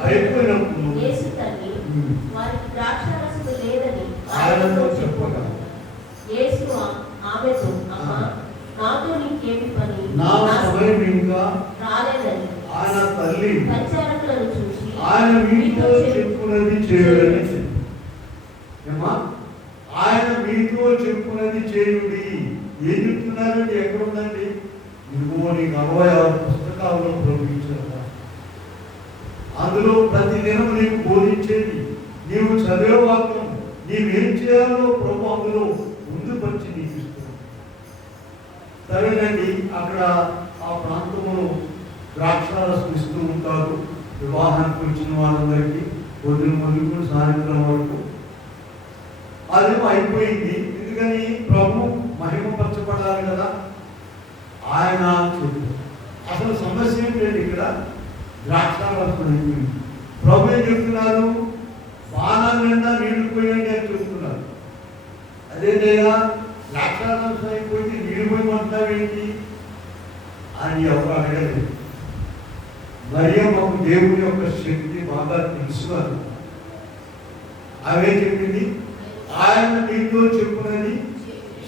అయిపోయినప్పుడు ఆయనతో చెప్పగా నా సమయం ఇంకా రాలేదని ఆయన తల్లి ఆయన మీతో చెప్పుకున్నది చేయడని ఏమా ఆయన మీతో చెప్పుకున్నది చేయుడి. ఏం చెప్తున్నారండి? ఎక్కడ ఉందండి? ఇదిగో నీకు 66 పుస్తకాల్లో ప్రవహించారు. అందులో ప్రతి దినం నీకు బోధించేది, నీవు చదివే వాక్యం, నీవేం చేయాలో ప్రభు అందులో ముందుపరిచి నీకు ఇస్తున్నాడు. సరేనండి. అక్కడ ఆ ప్రాంతంలో ద్రాక్షారసం ఇస్తూ ఉంటారు. వివాహానికి వచ్చిన వాళ్ళందరికీ పొద్దున మొదలుకొని సాయంత్రం వరకు అదేమో అయిపోయింది. ఎందుకని ప్రభు మహిమపరచబడాలి కదా ఆయన చెప్పు. అసలు సమస్య ఏంటంటే ఇక్కడ ద్రాక్షారసం అయిపోయింది. ప్రభు ఏం చెప్తున్నారు? బాణాల నిండా నీళ్లు పోయండి అని చెప్తున్నారు. అదే లేదా ద్రాక్షారసం అయిపోయింది నీళ్ళు పోయమంటావేంటి అని ఎవరు అడగలేదు. మరియమ్మకు దేవుని యొక్క శక్తి బాగా తెలుసు అని అవే చెప్పింది. ఆయన మీతో చెప్పునని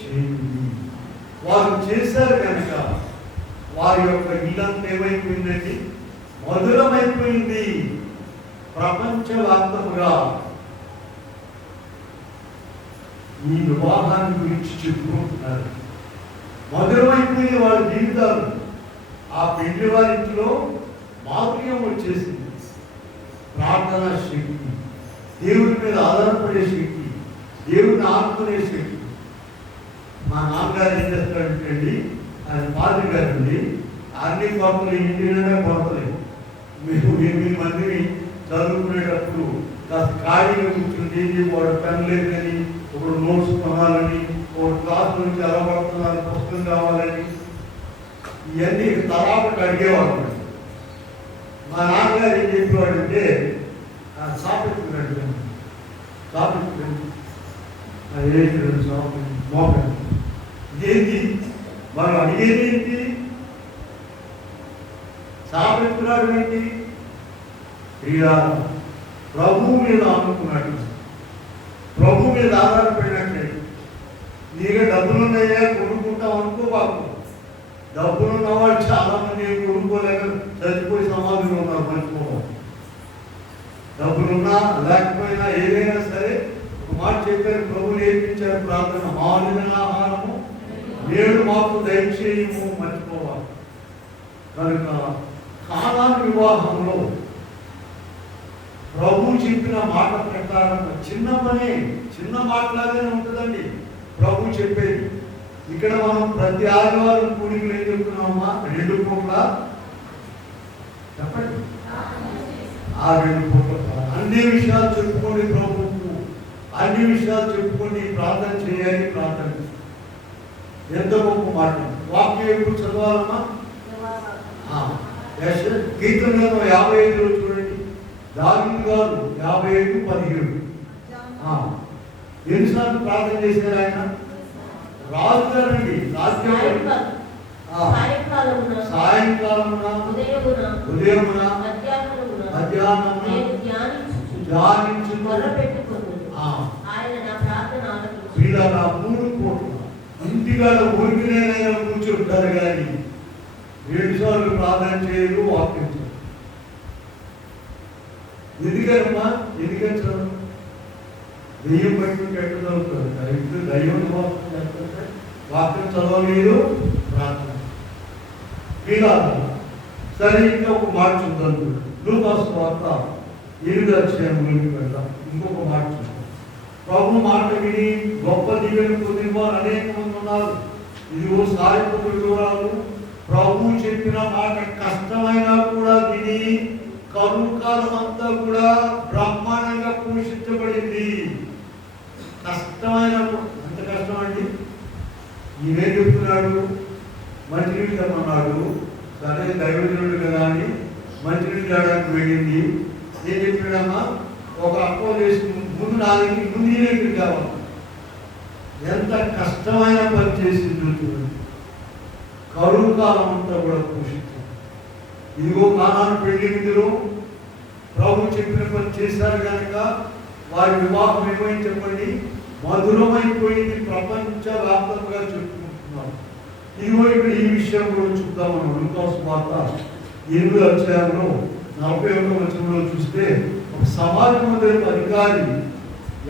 చేయండి. వారు చేశారు కనుక వారి యొక్క ఇల్లంతా ఏమైపోయిందండి? మధురమైపోయింది. ప్రపంచవ్యాప్తముగా ఈ వివాహాన్ని గురించి చెప్పుకుంటున్నారు. మధురమైపోయింది వాళ్ళ జీవితాలు. ఆ పెళ్లి వారింట్లో మాధుర్యం వచ్చేసింది. ప్రార్థన శక్తి, దేవుడి మీద ఆధారపడే శక్తి, దేవుడిని ఆడుకునే శక్తి. మా నాన్నగారు ఏం చేస్తాడంటే ఆయన పాత్ర గారండి అన్ని కొరతలు ఇంటి నిండా కొరతలేదు. మేము 8 మందిని చదువుకునేటప్పుడు కాస్త ఖాళీగా కూర్చుని ఏం చేయకూడదు, పెన్ లేదు కానీ ఒకడు నోట్స్ కొనాలని, ఒక క్లాస్ నుంచి అలవడుతున్నారు పుస్తకం కావాలని ఇవన్నీ తరాపటి అడిగేవాళ్ళు. మా నాన్నగారు ఏం చెప్పేవాడంటే సాపెట్టుకున్నాడు మోకాడు. ఇదేంటి వాళ్ళు అడిగేది ఏంటి? సాపెట్టుకున్నాడు ఏంటి? క్రీడా ప్రభు మీద ఆనుకున్నాడు, ప్రభు మీద ఆధారపడినట్లే. నీకు డబ్బులున్నాయా కొనుక్కుంటాం అనుకోబాకు. డబ్బులున్న వాళ్ళు చాలా మంది కొనుక్కోలేక చచ్చిపోయి సమాధిలో ఉన్నారు. మర్చిపోవాలి. డబ్బులున్నా లేకపోయినా ఏదైనా సరే ఒక మాట చెప్పారు, ప్రభువు నేర్పించారు ప్రార్థన, మాలిన ఆహారము నేడు మాకు దయచేయము. మర్చిపోవాలి. కనుక కానాను వివాహంలో ప్రభు చెప్పిన మాట ప్రకారం చిన్న పని, చిన్న మాటలాగానే ఉంటుందండి ప్రభు చెప్పేది. ఇక్కడ మనం ప్రతి ఆదివారం కూడికలు ఏం చెప్తున్నామా? 2 పూట్ల చెప్పండి. ఆ 2 పూట్ల అన్ని విషయాలు చెప్పుకోండి ప్రభువుకు, అన్ని విషయాలు చెప్పుకొని ప్రార్థన చేయాలి. ప్రార్థన ఎంత గొప్ప మాట. వాక్యం ఎప్పుడు చదవాలమ్మా? కీర్తన 55 చూడండి. దావీదు గారు 55:17 ఎన్నిసార్లు ప్రార్థన చేశారు ఆయన? రాజు గారండి. సాయంకాలమున ఉదయమున మధ్యాహ్నమున ధ్యానించు. వీళ్ళ 3 పూట్ల ఇంటికాడ ఊరికినేనైనా కూర్చుంటారు కానీ 7 సార్లు ప్రార్థన చేయరు, వాక్యం చేయరు. ఎందుకమ్మా? ఎందుకని చదువు? దెయ్యం పట్టుకుంటే ఎట్లా చదువుతారు? దయ్యం వాక్యం చదవలేదు, ప్రార్థన ఇలా. సరే, ఇంకా ఒక మాట చూద్దాం. లూకాసు వార్త 8వ అధ్యాయంలోకి వెళ్దాం. ఇంకొక మాట చూద్దాం. ప్రభు మాట విని గొప్ప దీవెన పొందిన వారు అనేక మంది ఉన్నారు. ఇదిగో సాయంత్రపు వివరాలు. ప్రభు చెప్పిన మాట కష్టమైనా కూడా విని కరుకాలం అంతా కూడా బ్రహ్మాండంగా పోషించబడింది. కష్టమైన ఎంత కష్టం అండి. ఈయనేం చెప్తున్నాడు? మంచినీళ్ళు తెమ్మన్నాడు. సరే దైవజనుడు కదా అని మంచినీళ్ళు తేడానికి వెళ్ళింది. ఏం చెప్పాడమ్మా? ఒక అప్పో చేసి ముందు నీళ్ళు కావాలి. ఎంత కష్టమైన పని చేసింది చూడండి. కరువు కాలం అంతా కూడా పోషించారు. ఇదిగో కానాను పెళ్లి విందులో ప్రభు చెప్పిన పని చేశారు కనుక వారి వివాహం ఏమైంది చెప్పండి? మధురమైపోయింది. ప్రపంచ వ్యాప్తంగా చెప్పుకుంటున్నాం. ఇదిగో ఇక్కడ ఈ విషయం కూడా చూద్దాం. మనం లూకాసు వార్త 8వ అధ్యాయంలో 41వ వచనంలో చూస్తే ఒక సమాజ మందిరపు అధికారి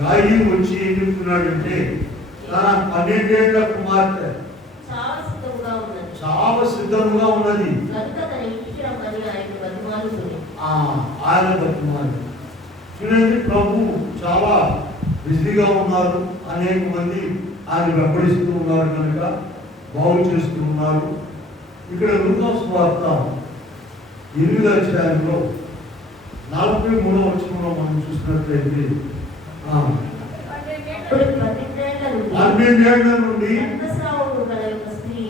యాయిరు వచ్చి ఏం చెప్తున్నాడంటే తన 12 ఏళ్ల కుమార్తె చాలా సిద్ధముగా ఉన్నది. ఆయన బతిమాలి. చూడండి, ప్రభు చాలా బిజీగా ఉన్నారు. అనేక మంది ఆయన వెంబడిస్తూ ఉన్నారు కనుక బాగు చేస్తూ ఉన్నారు. ఇక్కడ లూకాసు వార్త 8వ అధ్యాయంలో 43వ వచనంలో మనం చూసినట్లయితే ఇప్పుడు 12 ఏళ్ల నుండి రక్తస్రావము గల ఒక స్త్రీ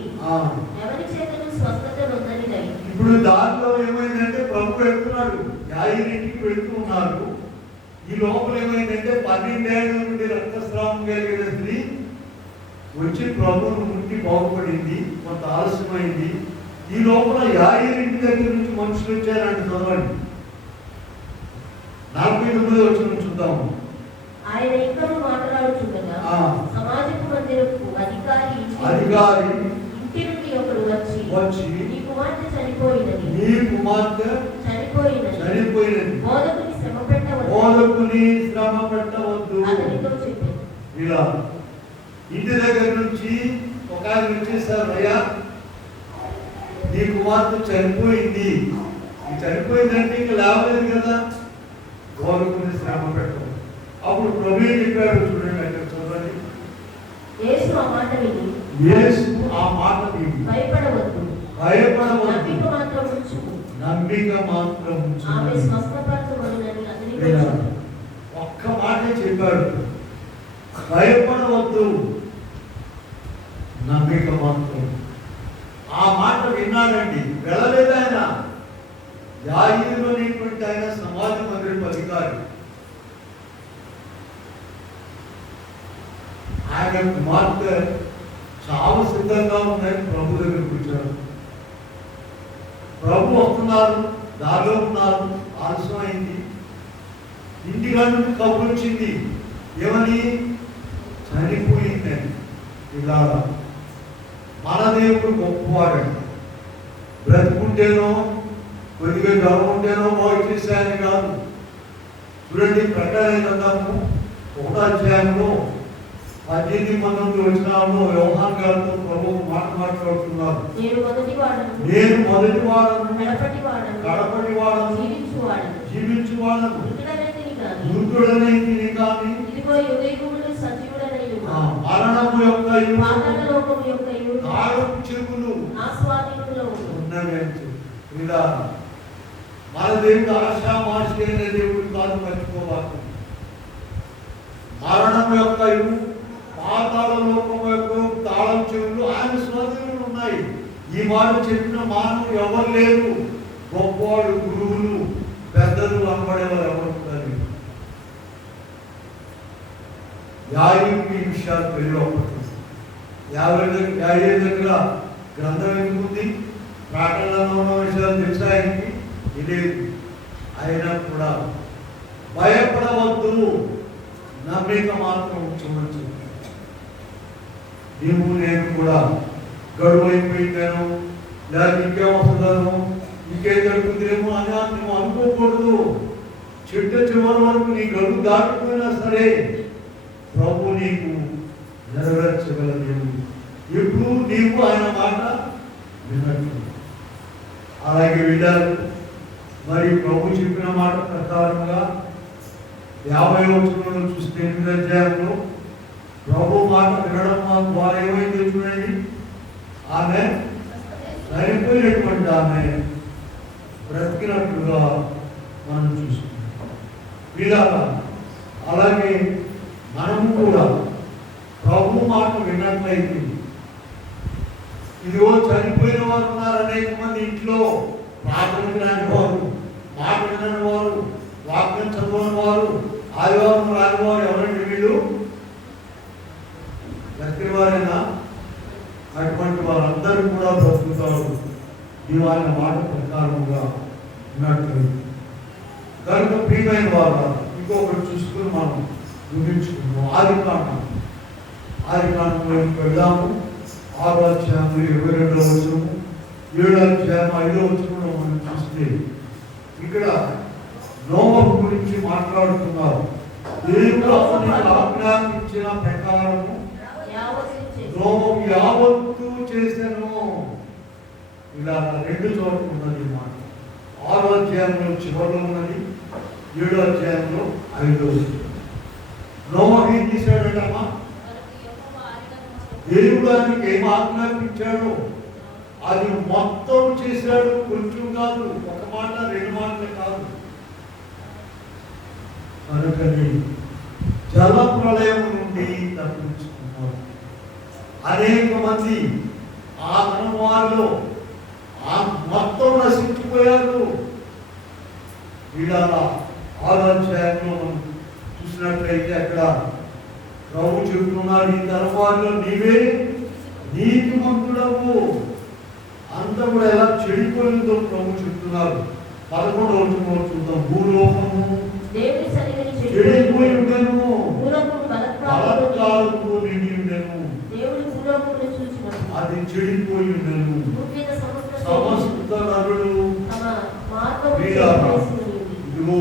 ఎవరి చేతను స్వస్థత నొందనిదై. ఇప్పుడు దారిలో ఏమైందంటే ప్రభు వెళ్తున్నాడు, యాయిరింటికి వెళ్తూ ఉన్నారు. ఈ లోపల ఏమైందంటే 12 ఏళ్ల నుండి రక్తస్రావం కలిగిన స్త్రీ వచ్చి ప్రభువును ముట్టి బాగుపడింది. కొంత ఆలస్యమైంది. ఈ లోపల యాయిరింటి దగ్గర నుంచి మనుషులు వచ్చారంటే చదవండి. 49వ వచనం చూద్దాము. ఆయన ఇంకా మాట్లాడుచుండగా సమాజపు మందిరపు అధికారి ఇంటి నుండి ఒకడు వచ్చి నీ కుమార్తె చనిపోయినది బోధకుని శ్రమ పెట్టవద్దు అతనితో చెప్పాను. ఇలా ఇంటి దగ్గర నుంచి ఒక ఆయన వచ్చేసారు, అయ్యా నీ కుమార్తె చనిపోయింది, చనిపోయిందంటే ఇంకా లేవలేదు కదా, బోధకుని శ్రమ పెట్టవద్దు. అప్పుడు ప్రభు చెప్పాడు, చూడండి అక్కడ చూడండి. యేసు ఆ మాట విని భయపడవద్దు, నమ్మిక మాత్రం ఆమె స్వస్థపరచబడునని అతనితో చెప్పాడు. ఒక్క మాట చెప్పాడు, భయపడవద్దు, నమ్మిక మాత్రం. ఆ మాట విన్నాడండి, వెళ్ళలేదు ఆయన. యాయిరులోనేటువంటి ఆయన సమాజ మందిరపు అధికారి. ఆయన కుమార్తె చాలా సిద్ధంగా ఉందని ప్రభు దగ్గర కూర్చోరు. ప్రభు వస్తున్నారు, దారిలో ఉన్నారు, ఆలస్యమైంది. ఇంటిగా నుండి కబురు వచ్చింది, ఏమని? చనిపోయిందని. ఇలా మన దేవుడు గొప్పవాడండి. బ్రతుకుంటేనో కొద్దిగా జ్వరం ఉంటేనో బాగు చేశాయని కాదు. చూడండి, ప్రకటన గ్రంథము 1వ అధ్యాయంలో 18-19 వచనాల్లో యోహాను గారితో ప్రభు మాట్లాడుతున్నారు. నేను మొదటి వాడను, కడపటి వాడను, జీవించువాడను, మృతుడనైతిని కాని, ఇదిగో యుగయుగములు సజీవుడనైన మరణము యొక్క పాతాళలోకము యొక్క తాళపు చెవులు ఆస్వాదికులలో ఉన్నవి. ఇలా మన దేవుడు ఆశామాషి అనే దేవుడు కాదు, మర్చిపోవాలి. మరణం యొక్క పాతాళ లోకం యొక్క తాళం చెవులు ఆయన స్వాధీనంలో ఉన్నాయి. ఈ మాట చెప్పిన మానవుడు ఎవరు లేరు. గొప్పవాడు, గురువులు, పెద్దలు అనబడేవారు ఎవరు ఉంటారు. యాయిరుకి ఈ విషయాలు తెలియకపోతుంది. యాయిరు దగ్గర గ్రంథం ఎందుకుంది, ప్రార్థనలో ఉన్న విషయాలు తెలుసా ఆయనకి? తెలియదు. అయినా కూడా భయపడవద్దు, నమ్మిక మాత్రం ఉంచవచ్చు. నీవు నేను కూడా గడువు అయిపోయిందాను, లేదా ఇంకేం వస్తుందాను, ఇంకేం జరుగుతుందేమో అని నువ్వు అనుకోకూడదు. చివరి వరకు నీ గడువు దాటిపోయినా సరే ప్రభు నీకు నెరవేర్చగలదు. ఎప్పుడు నీవు ఆయన మాట వినట్టు. అలాగే వెళ్ళారు. మరి ప్రభు చెప్పిన మాట ప్రకారంగా 50వ వచనంలో చూస్తే 8వ అధ్యాయంలో ప్రభు మాట వినడం ద్వారా ఏమైందో చూడండి. ఆమె చనిపోయినటువంటి ఆమె బ్రతికినట్లుగా మనం చూస్తున్నాం. ఇలా అలాగే మనము కూడా ప్రభు మాట విన్నట్లయితే, ఇదిగో చనిపోయిన వారు ఉన్నారు అనేక మంది ఇంట్లో, ప్రార్థన వినని వారు, మాట వినని వారు, వాక్యం చదవని వారు, ఆదివారం రాని వారు. ఎవరండి వీళ్ళు? వారైనా అటువంటి వారందరూ కూడా బ్రతుకుతారు దీవాల మాట ప్రకారంగా ఉన్నట్లు. కనుక ప్రియమైన వారు ఇంకొకటి చూసుకుని మనం ముగించుకున్నాం. ఆదికాండంలో వెళ్దాము. 6వ అధ్యాయం 22వ వచనము, 7వ అధ్యాయం 5వ వచనంలో మనం చూస్తే ఇక్కడ నోవహు గురించి మాట్లాడుతున్నారు. దేవుడు అతనికి ఆజ్ఞాపించిన ప్రకారము నోవహు యావత్తు చేశాను. ఇలా 2 చోట్ల ఉన్నది మాట. 6వ అధ్యాయంలో చివరిలో ఉన్నది, 7వ అధ్యాయంలో 5వ. నోవహు ఏం చేశాడమ్మా? దేవుడు ఆయనకి ఏం ఆజ్ఞాపించాడో అది మొత్తం చేశాడు. కొంచెం కాదు, ఒక మాట 2 మాటలు కాదు. కనుకని జల ప్రళయం నుండి తప్పించుకున్నారు. అనేక మంది ఆ తరం వారిలో మొత్తం నశించిపోయారు. వీళ్ళ ఆలోచనలో మనం చూసినట్లయితే అక్కడ ప్రభు చెప్తున్నారు, ఈ తరం వారిలో నీవే నీతిమంతుడవు. అంతా కూడా ఎలా చెడిపోయిందో ప్రభు చెప్తున్నారు. 11వ వచనంలో చూద్దాం. భూలోకము చెడిపోయి ఉండెను, బలాత్కారముతో నిండి ఉండెను. అది చెడిపోయి ఉండెను. సమస్త నరులు ఇదిగో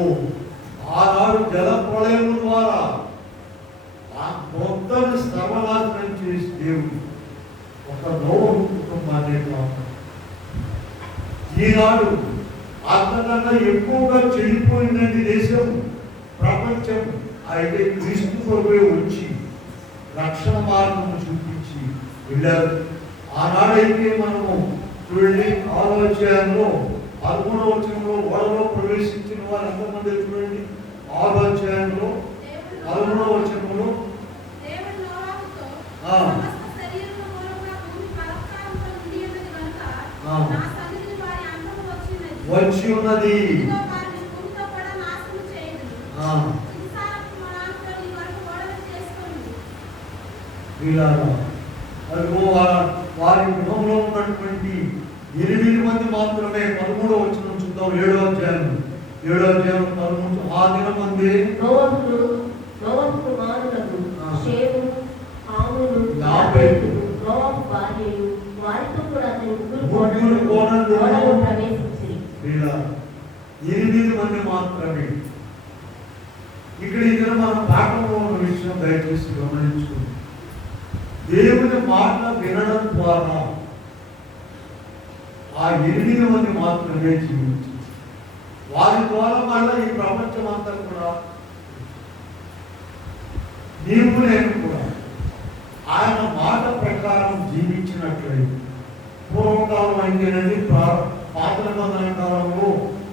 ఆనాడు జల ప్రళయం ద్వారా ఆ మొత్తాన్ని సర్వనాశనం చేసి దేవుడు ఒక నోవ కుటుంబాన్ని కాపాడు. ఈనాడు అంతకన్నా ఎక్కువగా చెడిపోయిందండి దేశం, ప్రపంచం. అయితే క్రీస్తు కొరకే వచ్చి రక్షణ మార్గం చూపించి వెళ్ళారు. ఆనాడైతే మనము చూడండి, 6వ అధ్యాయంలో 11వ వచనంలో ఓడలో ప్రవేశించిన వారు ఎంతమంది చూడండి. 6వ అధ్యాయంలో 11వ వచనంలో వచ్చి ఉన్నది. వారి గృహంలో ఉన్నటువంటి 8 మంది మాత్రమే. 13వ వచనం చూద్దాం. 7వ అధ్యాయం 13. ఆ దినమందే వీళ్ళ 8 మంది మాత్రమే. ఇక్కడ మన పాఠంలో ఉన్న విషయం దయచేసి గమనించుకోండి. దేవుని మాట వినడం ద్వారా ఆ 8 మంది మాత్రమే జీవించారు. వారి ద్వారా మళ్ళీ ఈ ప్రపంచం అంతా కూడా నీవు నేను కూడా ఆయన మాట ప్రకారం జీవించినట్లయితే, పూర్వకాలం అయితేనండి పాత నిబంధన కాలంలో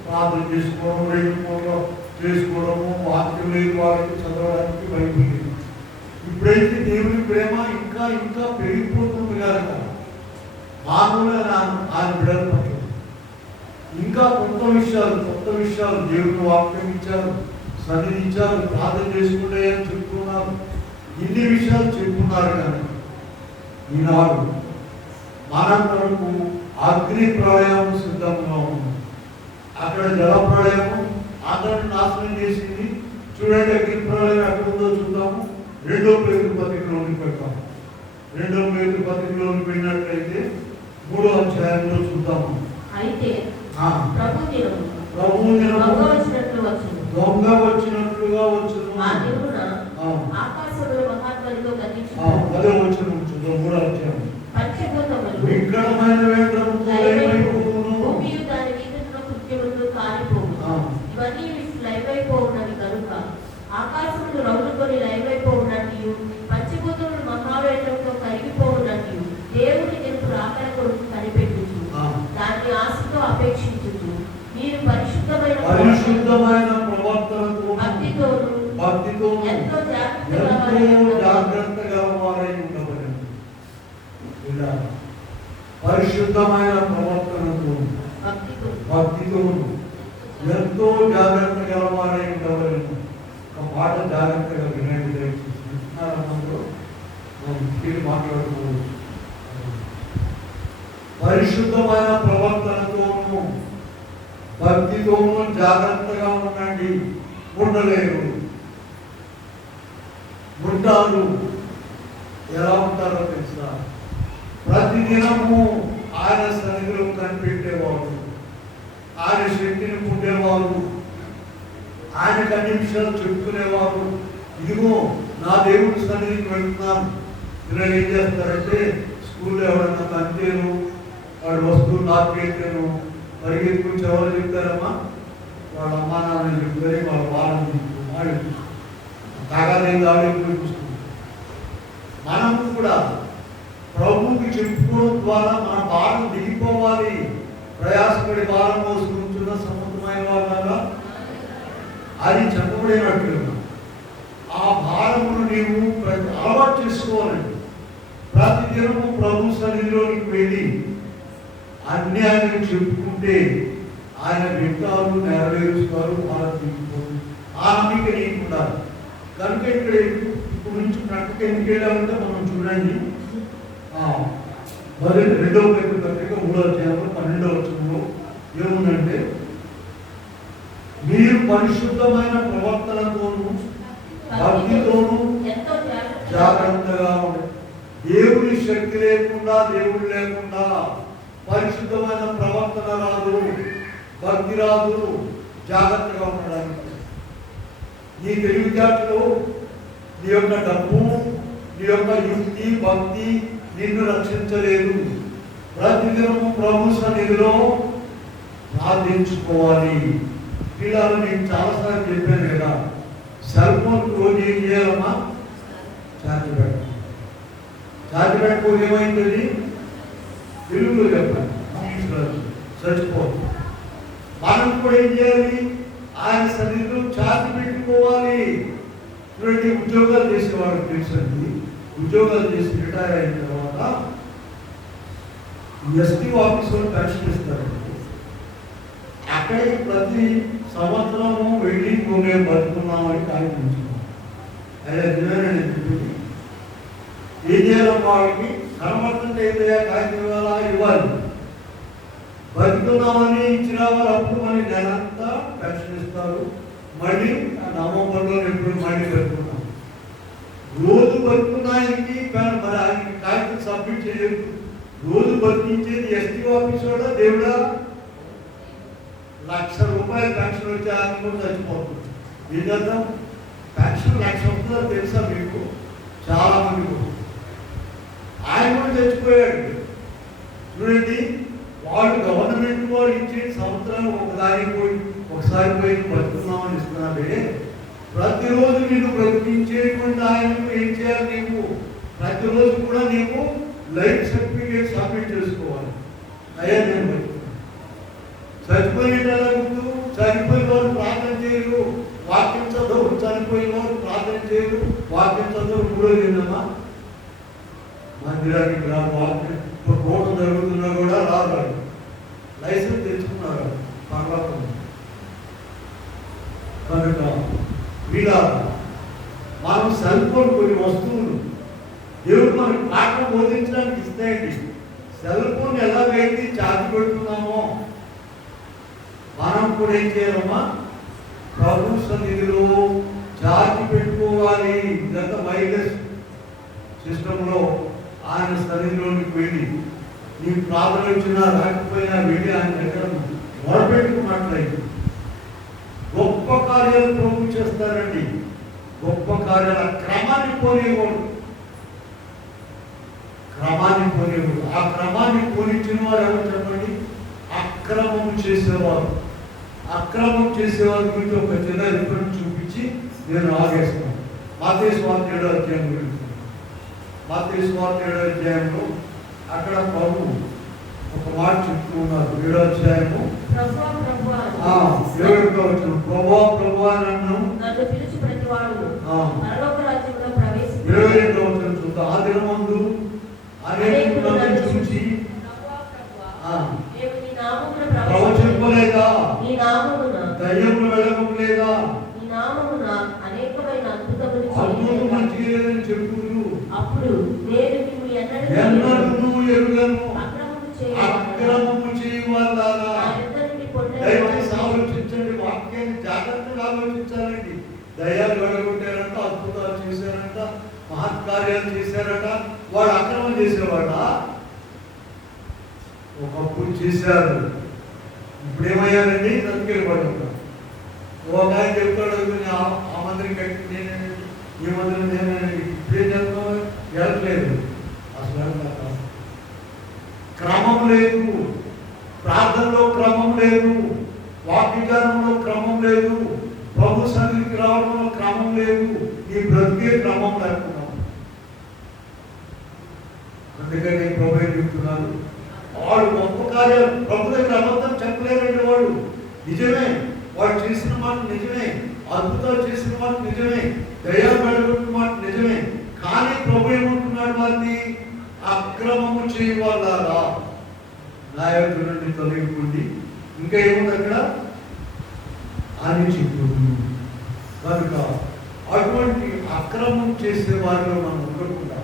ప్రార్థన చేసుకోవడం, 2 పూటలు చేసుకోవడము, వాక్యం లేదు వారికి చదవడానికి బైబిల్. ఇప్పుడైతే దేవుని ప్రేమ ఇంకా ఇంకా పెరిగిపోతుంది కనుక మామూలుగా ఆయన బిడ్డల పట్ల ఇంకా కొత్త విషయాలు దేవుని వాక్యం ఇచ్చారు, సన్నిధి ఇచ్చారు, ప్రార్థన చేసుకుంటే అని చెప్తున్నారు. ఇన్ని విషయాలు చెప్తున్నారు కానీ ఈనాడు మన కొరకు అగ్ని ప్రళయం సిద్ధంగా ఉంది. అక్కడ జల ప్రళయం అందరిని నాశనం చేసింది. చూడండి, అగ్ని ప్రళయం ఎక్కడ ఉందో చూద్దాము. 2వ పేతురు పత్రికలోని పెడతాం. 2వ పేతురు పత్రికలోని పెట్టినట్లయితే 3వ అధ్యాయంలో చూద్దాము. అయితే ప్రభు దొంగ వచ్చినట్లుగా వచ్చును. అదే వచ్చును. 3వ అధ్యాయం. విగ్రహమైన ఆకాశములు రౌలుకొని లైవైపోవునట్టు, పంచభూతములు మహావేగంతో కరిగిపోవునట్టు దేవుని గెలుపు రాకడ కొరకు కనిపెట్టుచు దాన్ని ఆశతో అపేక్షించుచు మీరు పరిశుద్ధమైన ప్రవర్తనతో భక్తితో ఎంతో జాగ్రత్తగా వారై ఉండవలెను. ఇలా పరిశుద్ధమైన ప్రవర్తనతో భక్తితో ఎంతో జాగ్రత్తగా వారై ఉండవలెను. ఒక మాట జాగ్రత్తగా వినండి దయచేసి. మాట్లాడుకోవచ్చు. పరిశుద్ధమైన ప్రవర్తనతోనూ భక్తితోనూ జాగ్రత్తగా ఉండండి. ఉండలేరు, ఉంటారు. ఎలా ఉంటారో తెలుసా? ప్రతిదినము ఆయన సన్నిధిలో కనిపెట్టేవారు, ఆయన శక్తిని పుట్టేవారు, ఆయనకు అన్ని విషయాలు చెప్పుకునేవారు. ఇదిగో నా దేవుడి సన్నిధికి వెళ్తున్నాను. ఇలా ఏం చేస్తారంటే, స్కూల్లో ఎవరన్నా అంతేను, వాడు వస్తువులు నాకేంటేను పరిగెత్తుకుని ఎవరు చెప్తారమ్మా? వాళ్ళ అమ్మా నాన్న చెప్తారు, వాళ్ళ వాళ్ళని చెప్తారు. తాగాలేదు ఆడేప్పుడు చూస్తుంది. మనము కూడా ప్రభువుకి చెప్పుకోవడం ద్వారా మన భారం దిగిపోవాలి. ప్రయాసపడి భారం మోసుకుంటున్న సముద్రమైన వాళ్ళ అది చెప్పబడినట్లు విధానమును నీవు అలవాటు చేసుకోవాలండి. ప్రతి దినము ప్రభు సన్నిధిలోనికి వెళ్ళి అన్ని ఆయన చెప్పుకుంటే ఆయన వింటారు, నెరవేరుస్తారు, ఆ నమ్మిక నీకు ఉండాలి. కనుక ఇక్కడ ఇప్పుడు నుంచి ప్రక్కకి ఎందుకు వెళ్ళామంటే మనం చూడండి, మొదటి 2వ పేతురు పత్రిక 3వ అధ్యాయంలో 12వ వచనంలో ఏముందంటే, మీరు పరిశుద్ధమైన ప్రవర్తనతోనూ భక్తితోనూ జాగ్రత్తగా ఉండండి. దేవుని శక్తి లేకుండా, దేవుడు లేకుండా పరిశుద్ధమైన ప్రవర్తన రాదు, భక్తి రాదు. జాగ్రత్తగా ఉండడానికి నీ తెలివితేటలు, నీ యొక్క డబ్బు, నీ యొక్క యుక్తి, భక్తి నిన్ను రక్షించలేదు. ప్రతిదినము ప్రభు సన్నిధిలో ప్రార్థించుకోవాలి. పిల్లలు నేను చాలాసార్లు చెప్పాను కదా, సెల్ ఫోన్ రోజు ఏం చేయాలమ్మా? ఛార్జ్ పెట్టాలి. ఛార్జ్ పెట్టుకోని ఏమైంది? తెలుగులో చెప్పండి, ఇంగ్లీష్లో చచ్చిపోతుంది. మనం కూడా ఏం చేయాలి? ఆయన సన్నిధిలో ఛార్జ్ పెట్టుకోవాలి. చూడండి, ఉద్యోగాలు చేసేవాడు తెలుసండి, ఉద్యోగాలు చేసి రిటైర్ అయిన తర్వాత ఎస్టీ ఆఫీసులో పెన్షన్ ఇస్తారండి. అక్కడికి ప్రతి సంవత్సరము వెళ్ళి మేము బతుకున్నామని కాగితం అదే నిజమేనండి చెప్పింది. ఏం చేయాలి? వాళ్ళకి కనబడుతుంటే ఏదైనా కాగితం ఇవ్వాలి. బతుకున్నామని ఇచ్చిన వాళ్ళు అప్పుడు మళ్ళీ నెలంతా పెన్షన్ ఇస్తారు. మళ్ళీ నవంబర్లో ఎప్పుడు మళ్ళీ బతుకున్నాం. రోజు బతుకున్నాయనికి మరి ఆయనకి కాగితం సబ్మిట్ చేయలేదు. రోజు బతికించేది ఎస్టీ ఆఫీస్ కూడా దేవుడా. ₹1,00,000 పెన్షన్ వచ్చే ఆయన కూడా చచ్చిపోతుంది. ఏం చేద్దాం? పెన్షన్ 1,00,000 వస్తుందో తెలుసా మీకు? చాలా మంది ఆయన కూడా చచ్చిపోయాడు. చూడండి, వాళ్ళు గవర్నమెంట్ వాళ్ళు ఇచ్చే సంవత్సరాలు ఒకసారి పోయి బతుకున్నామని ఇస్తున్నారే. ప్రతిరోజు నేను బ్రతికించేటువంటి ఆయనకు ఏం చేయాలి? నీవు ప్రతిరోజు కూడా నీవు లైఫ్ సర్టిఫికేట్ సబ్మిట్ చేసుకోవాలి. అయ్యా నేను బతుకున్నాను. చనిపోయిన గుర్తు, చనిపోయిన వాళ్ళు ప్రార్థన చేయరు, వాక్యం చదువు. చనిపోయిన వాళ్ళు ప్రార్థన చేయరు, వాక్యం చదువు. 3వ దినమా మందిరానికి రాదు. వాక్యం ఇప్పుడు కోటం జరుగుతున్నా కూడా రాదు. లైసెన్స్ తెచ్చుకున్నారు పర్వాలేదు. కనుక వీళ్ళ మనం సెల్ ఫోన్ కొన్ని వస్తువులు దేవుడు మనకి పాఠం బోధించడానికి ఇస్తాయండి. సెల్ ఫోన్ ఎలాగైతే ఛార్జ్ పెడుతున్నామో మనం కూడా ఏం చేయాలమ్మా? ప్రభు సన్నిధిలో ఛార్జ్ పెట్టుకోవాలి. ఇదంతా వైర్లెస్ సిస్టంలో ఆయన సన్నిధిలోనికి వెళ్ళి నీకు ప్రార్థన వచ్చినా రాకపోయినా వెళ్ళి ఆయన దగ్గర మొరపెట్టుకున్నట్లయితే గొప్ప కార్యాలు ప్రభు చేస్తారండి. గొప్ప కార్యాల క్రమాన్ని పోనేవాడు. ఆ క్రమాన్ని పోనిచ్చిన వారు ఎవరు చెప్పండి? అక్రమము చేసేవారు. అక్రమం చేసేవారి గురించి ఒక చిన్న రిఫరెన్స్ చూపించి నేను ఆగేస్తాను. మత్తయి సువార్త 7వ అధ్యాయం గురించి. మత్తయి సువార్త 7వ అధ్యాయంలో అక్కడ ప్రభు ఒక మాట చెప్తూ ఉన్నారు. 7వ అధ్యాయము 7వ వచనం, ప్రభువా ప్రభువా నన్ను పిలిచి ప్రతివాడు పరలోక రాజ్యంలో 22వ వచనం చూద్దాం. ఆ దినమందు అనేకులను చూచి ప్రవచింపలేదా? దయ్యములు వెళ్ళకపోలేదా? అద్భుతం చేయలేదని చెప్పుదు. అప్పుడు నేను ఎన్నడూ ఎరుగను అక్రమము చేయవాళ్ళారా. దయచేసి ఆలోచించండి, వాక్యాన్ని జాగ్రత్తగా ఆలోచించాలండి. దయ్యాలు వెళ్ళగొట్టారంట, అద్భుతాలు చేశారంట, మహత్కార్యాలు చేశారట. వాడు అక్రమం చేసేవాడా? ఒకప్పుడు చేశారు, ఇప్పుడు ఏమయ్యారండి? నదికి పడుతున్నారు. ఒక ఆయన చెప్తాడు, ఆ మందిరం కట్టి నేనే, ఈ మందిరం నేనండి. ఇప్పుడేం చేస్తాం? వెళ్ళట్లేదు. అసలు క్రమం లేదు, ప్రార్థనలో క్రమం లేదు, వాక్యజ్ఞానంలో క్రమం లేదు, ప్రభు సన్నిధికి రావడంలో క్రమం లేదు. ఈ బ్రతికే క్రమం లేకుండా. అందుకని ప్రభు ఏం చెప్తున్నారు? వాడు గొప్ప కార్యాలు ప్రభు దగ్గర అబద్ధం చెప్పలేరండి. వాడు నిజమే, వాడు చేసిన మాట నిజమే, అద్భుతాలు చేసిన మాట నిజమే, దయ్యాలు వెళ్ళగొట్టిన మాట మంది అక్రమము చేయవాళ్ళారా నా యొక్క నుండి తొలగిపోండి. ఇంకా ఏముంది అక్కడ అని చెప్తుంది. కనుక అటువంటి అక్రమం చేసే వారిలో మనం ఉండకుండా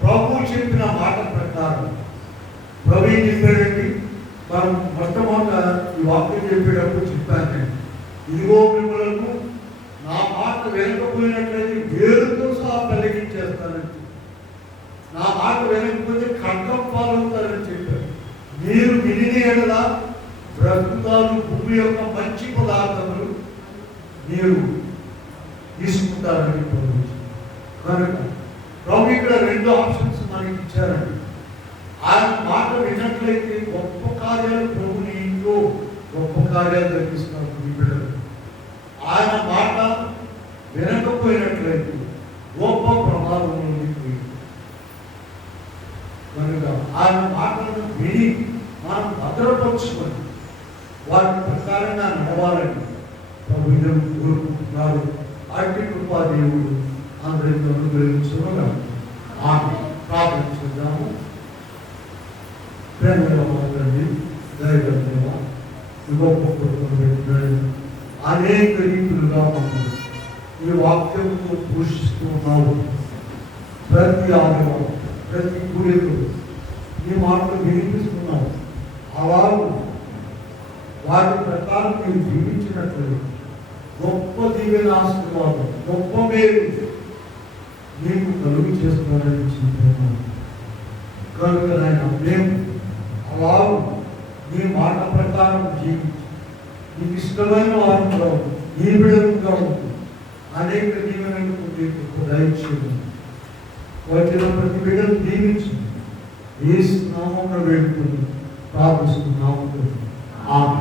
ప్రభు చెప్పిన మాట ప్రకారం ప్రభు ఏం చెప్పాడండి? మనం మొట్టమొదట ఈ వాక్యం చెప్పేటప్పుడు చెప్పాను, ఇదిగో మిమ్మల్ని నా మాట వినకపోయినట్లయితే వేరుతో సహా పెళ్ళగించేస్తానని, నా మాట వినకపోతే ఖడ్గం పాలవుతారని చెప్పారు. మీరు విని ఎడల బ్రతుకుతారు, భూమి యొక్క మంచి పదార్థములు మీరు తీసుకుంటారని ప్రభు. కనుక ప్రభు ఇక్కడ 2 ఆప్షన్స్ మనకి ఇచ్చారండి. ఆయన మాట విన్నట్లయితే గొప్ప కార్యాలు ప్రభు నీ ఇంట్లో గొప్ప కార్యాలు జరిపిస్తున్నారు మీ బిడ్డలు. ఆయన మాట వినకపోయినట్లయితే గొప్ప ప్రమాదంలో పోయి. కనుక ఆయన మాటలను విని మనం భద్రపరుచుకొని వాటి ప్రకారంగా నడవాలని ప్రభు కోరుకుంటున్నారు. అట్టి కృపా దేవుడు అందరికీ అనుగ్రహించుగా ప్రార్థన చేద్దాము. ప్రేమలండి దయగల గొప్ప కృపను పెట్టినాడు. అనేక రీతులుగా మనం ఈ వాక్యంతో పోషిస్తూ ఉన్నాము. ప్రతి ఆదివారం ప్రతి గుడిలో ఈ మాటలు వినిపిస్తున్నాము. అలాగే వాటి ప్రకారం మీరు జీవించినట్లయితే గొప్ప దీవెన ఆశీర్వాదం, గొప్ప మేలు మీకు కలుగు చేస్తున్నారని చెప్తున్నాను. కనుక మేము అలాగే మీ మాట ప్రకారం జీవించి మీకు ఇష్టమైన వారిలో ఈ బిడ్డలుగా ఉంటుంది. అనేక దీవెనలకు మీకు దయచేయండి. వచ్చిన ప్రతి బిడ్డను దీవించి ఏ నామంలో వేడుకొని ప్రార్థిస్తున్నాము. ఆమె